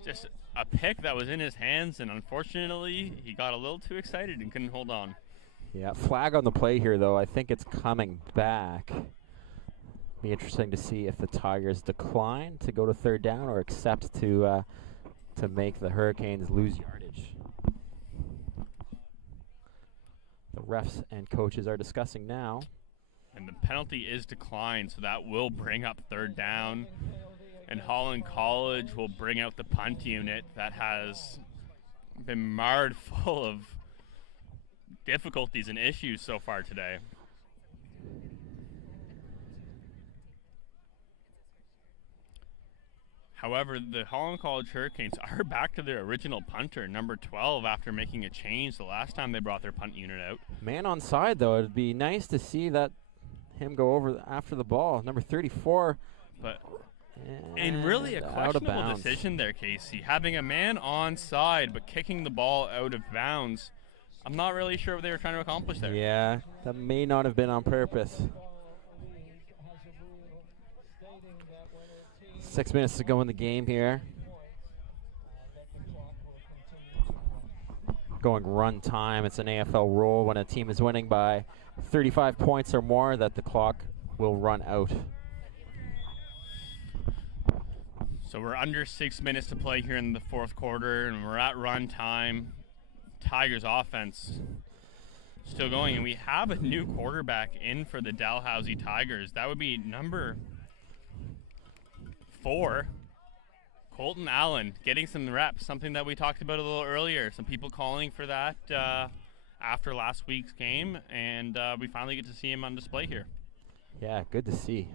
just a pick that was in his hands, and unfortunately he got a little too excited and couldn't hold on. Yeah, flag on the play here, though. I think it's coming back. Be interesting to see if the Tigers decline to go to third down or accept to make the Hurricanes lose yardage. The refs and coaches are discussing now. And the penalty is declined, so that will bring up third down. And Holland College will bring out the punt unit that has been marred full of difficulties and issues so far today. However, the Holland College Hurricanes are back to their original punter, number 12, after making a change the last time they brought their punt unit out. Man on side, though. It'd be nice to see that him go over after the ball. Number 34. And really a questionable decision there, Casey. Having a man on side but kicking the ball out of bounds. I'm not really sure what they were trying to accomplish there. Yeah, that may not have been on purpose. 6 minutes to go in the game here. Going run time. It's an AFL rule when a team is winning by 35 points or more that the clock will run out. So we're under 6 minutes to play here in the fourth quarter, and we're at run time. Tigers offense still going, and we have a new quarterback in for the Dalhousie Tigers. That would be number 4, Colton Allen, getting some reps, something that we talked about a little earlier. Some people calling for that after last week's game, and we finally get to see him on display here. Yeah, good to see.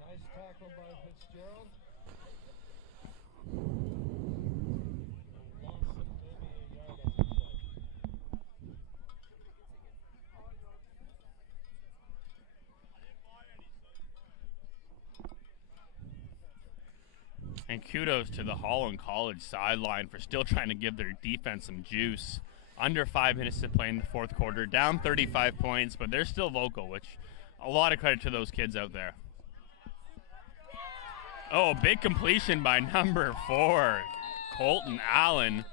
Nice tackle by Fitzgerald. And kudos to the Holland College sideline for still trying to give their defense some juice. Under 5 minutes to play in the fourth quarter, down 35 points, but they're still vocal, which a lot of credit to those kids out there. Oh, big completion by number 4, Colton Allen.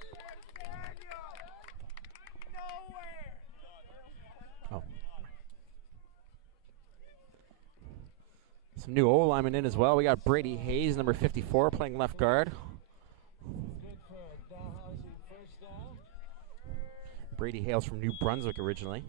Some new O-linemen in as well. We got Brady Hayes, number 54, playing left guard. Good for Dalhousie first down. Brady hails from New Brunswick originally.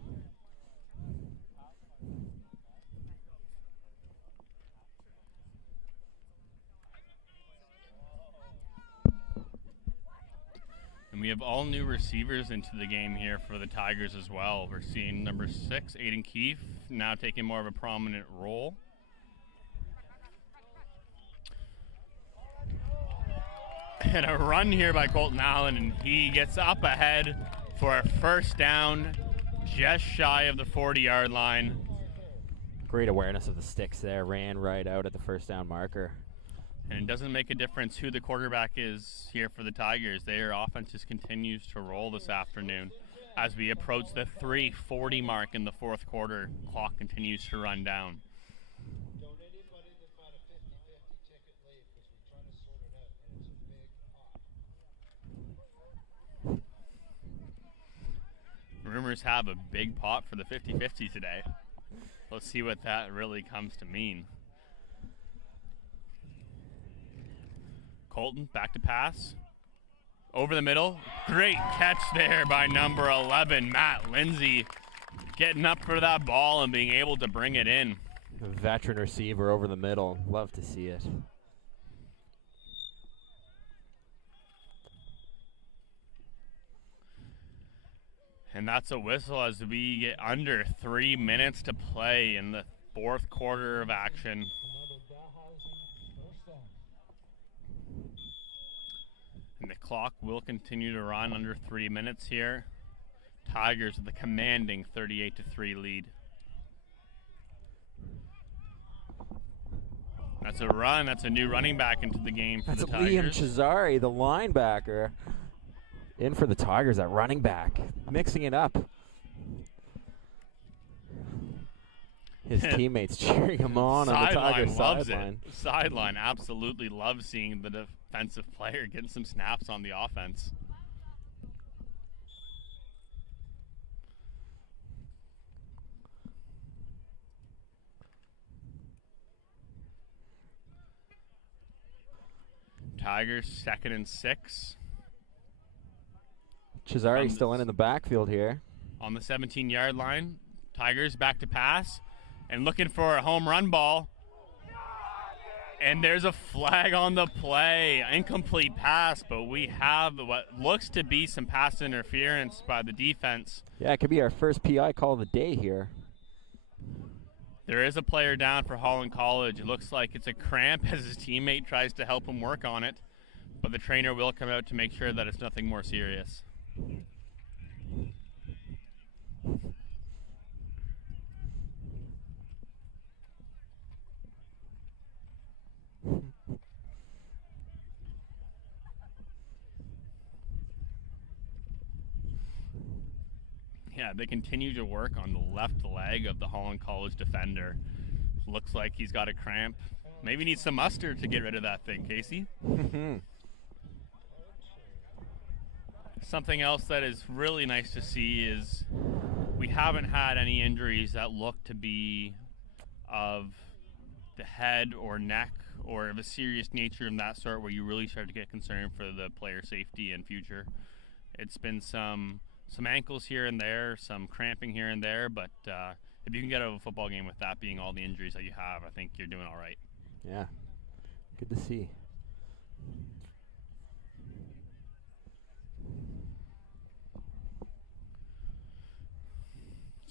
And we have all new receivers into the game here for the Tigers as well. We're seeing number 6, Aiden Keefe, now taking more of a prominent role. And a run here by Colton Allen, and he gets up ahead for a first down, just shy of the 40-yard line. Great awareness of the sticks there, ran right out at the first down marker. And it doesn't make a difference who the quarterback is here for the Tigers. Their offense just continues to roll this afternoon. As we approach the 3:40 mark in the fourth quarter, clock continues to run down. Rumors have a big pot for the 50-50 today. Let's see what that really comes to mean. Colton, back to pass. Over the middle. Great catch there by number 11, Matt Lindsay. Getting up for that ball and being able to bring it in. A veteran receiver over the middle. Love to see it. And that's a whistle as we get under 3 minutes to play in the fourth quarter of action. And the clock will continue to run under 3 minutes here. Tigers with a commanding 38-3 lead. That's a run. That's a new running back into the game for the Tigers. Liam Cesare, the linebacker, in for the Tigers at running back, mixing it up. His teammates cheering him on the Tigers sideline. Sideline absolutely loves seeing the defensive player getting some snaps on the offense. Tigers 2nd and 6. Cesare still in the backfield here. On the 17-yard line, Tigers back to pass and looking for a home run ball. And there's a flag on the play. Incomplete pass, but we have what looks to be some pass interference by the defense. Yeah, it could be our first PI call of the day here. There is a player down for Holland College. It looks like it's a cramp as his teammate tries to help him work on it. But the trainer will come out to make sure that it's nothing more serious. Yeah, they continue to work on the left leg of the Holland College defender. Looks like he's got a cramp. Maybe needs some mustard to get rid of that thing, Casey. Something else that is really nice to see is we haven't had any injuries that look to be of the head or neck or of a serious nature of that sort where you really start to get concerned for the player safety and future. It's been some ankles here and there, some cramping here and there, but if you can get out of a football game with that being all the injuries that you have, I think you're doing all right. Yeah, good to see.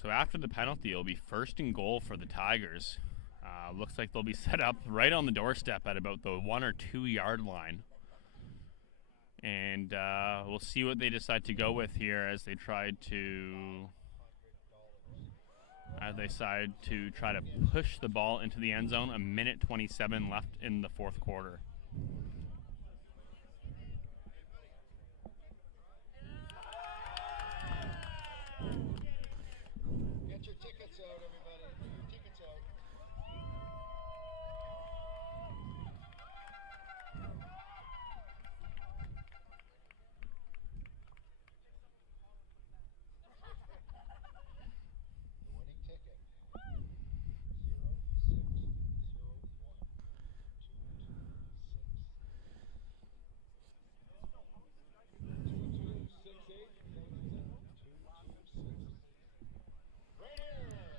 So after the penalty, it'll be 1st and goal for the Tigers. Looks like they'll be set up right on the doorstep at about the 1 or 2 yard line. And we'll see what they decide to go with here as they try to push the ball into the end zone. 1:27 left in the fourth quarter. Get your tickets out, everybody. Tickets out. The winning ticket.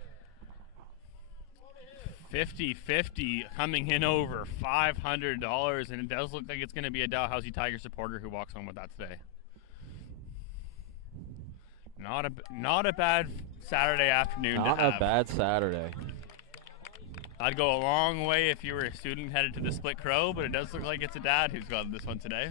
50-50 coming in over $500, and it does look like it's going to be a Dalhousie Tiger supporter who walks home with that today. Not a bad Saturday afternoon to have. Not a bad Saturday. I'd go a long way if you were a student headed to the Split Crow, but it does look like it's a dad who's got this one today.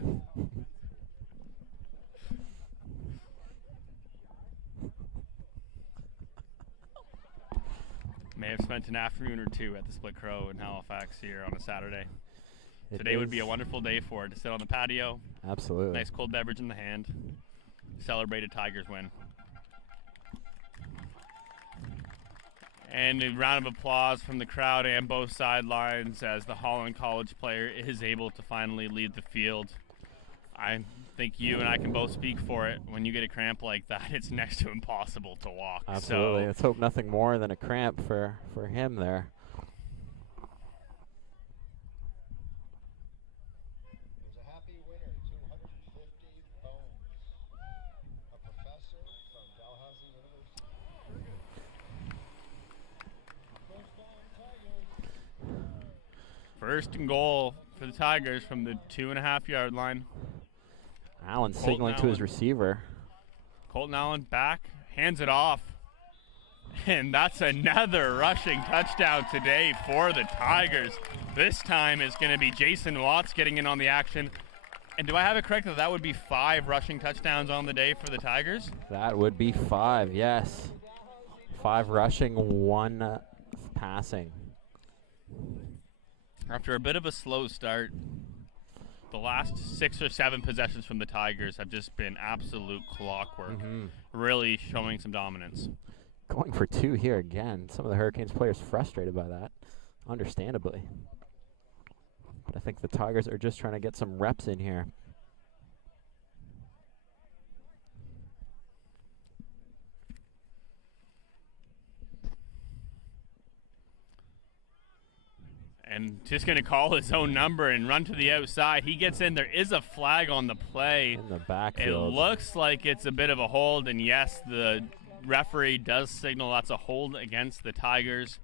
May have spent an afternoon or two at the Split Crow in Halifax here on a Saturday. Today would be a wonderful day for it, to sit on the patio. Absolutely. Nice cold beverage in the hand. Celebrate a Tigers win. And a round of applause from the crowd and both sidelines as the Holland College player is able to finally leave the field. I think you and I can both speak for it. When you get a cramp like that, it's next to impossible to walk. Absolutely. So, let's hope nothing more than a cramp for him there. There's a happy winner, 250 bones. A professor from Dalhousie University. first and goal for the Tigers from the 2.5 yard line. Allen signaling to his receiver. Colton Allen back, hands it off. And that's another rushing touchdown today for the Tigers. This time is going to be Jason Watts getting in on the action. And do I have it correct that would be 5 rushing touchdowns on the day for the Tigers? That would be 5, yes. 5 rushing, 1 passing. After a bit of a slow start, the last 6 or 7 possessions from the Tigers have just been absolute clockwork, really showing some dominance. Going for 2 here again. Some of the Hurricanes players frustrated by that, understandably. But I think the Tigers are just trying to get some reps in here. And just going to call his own number and run to the outside. He gets in. There is a flag on the play. In the backfield. It looks like it's a bit of a hold, and yes, the referee does signal that's a hold against the Tigers.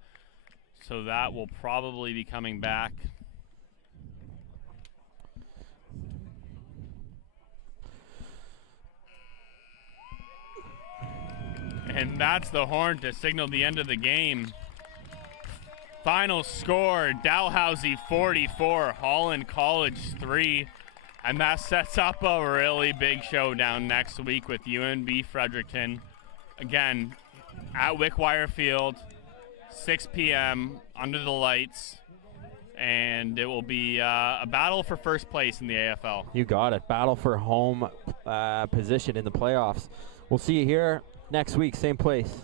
So that will probably be coming back. And that's the horn to signal the end of the game. Final score, Dalhousie 44, Holland College 3. And that sets up a really big showdown next week with UNB Fredericton. Again, at Wickwire Field, 6 p.m. under the lights. And it will be a battle for first place in the AFL. You got it. Battle for home position in the playoffs. We'll see you here next week, same place.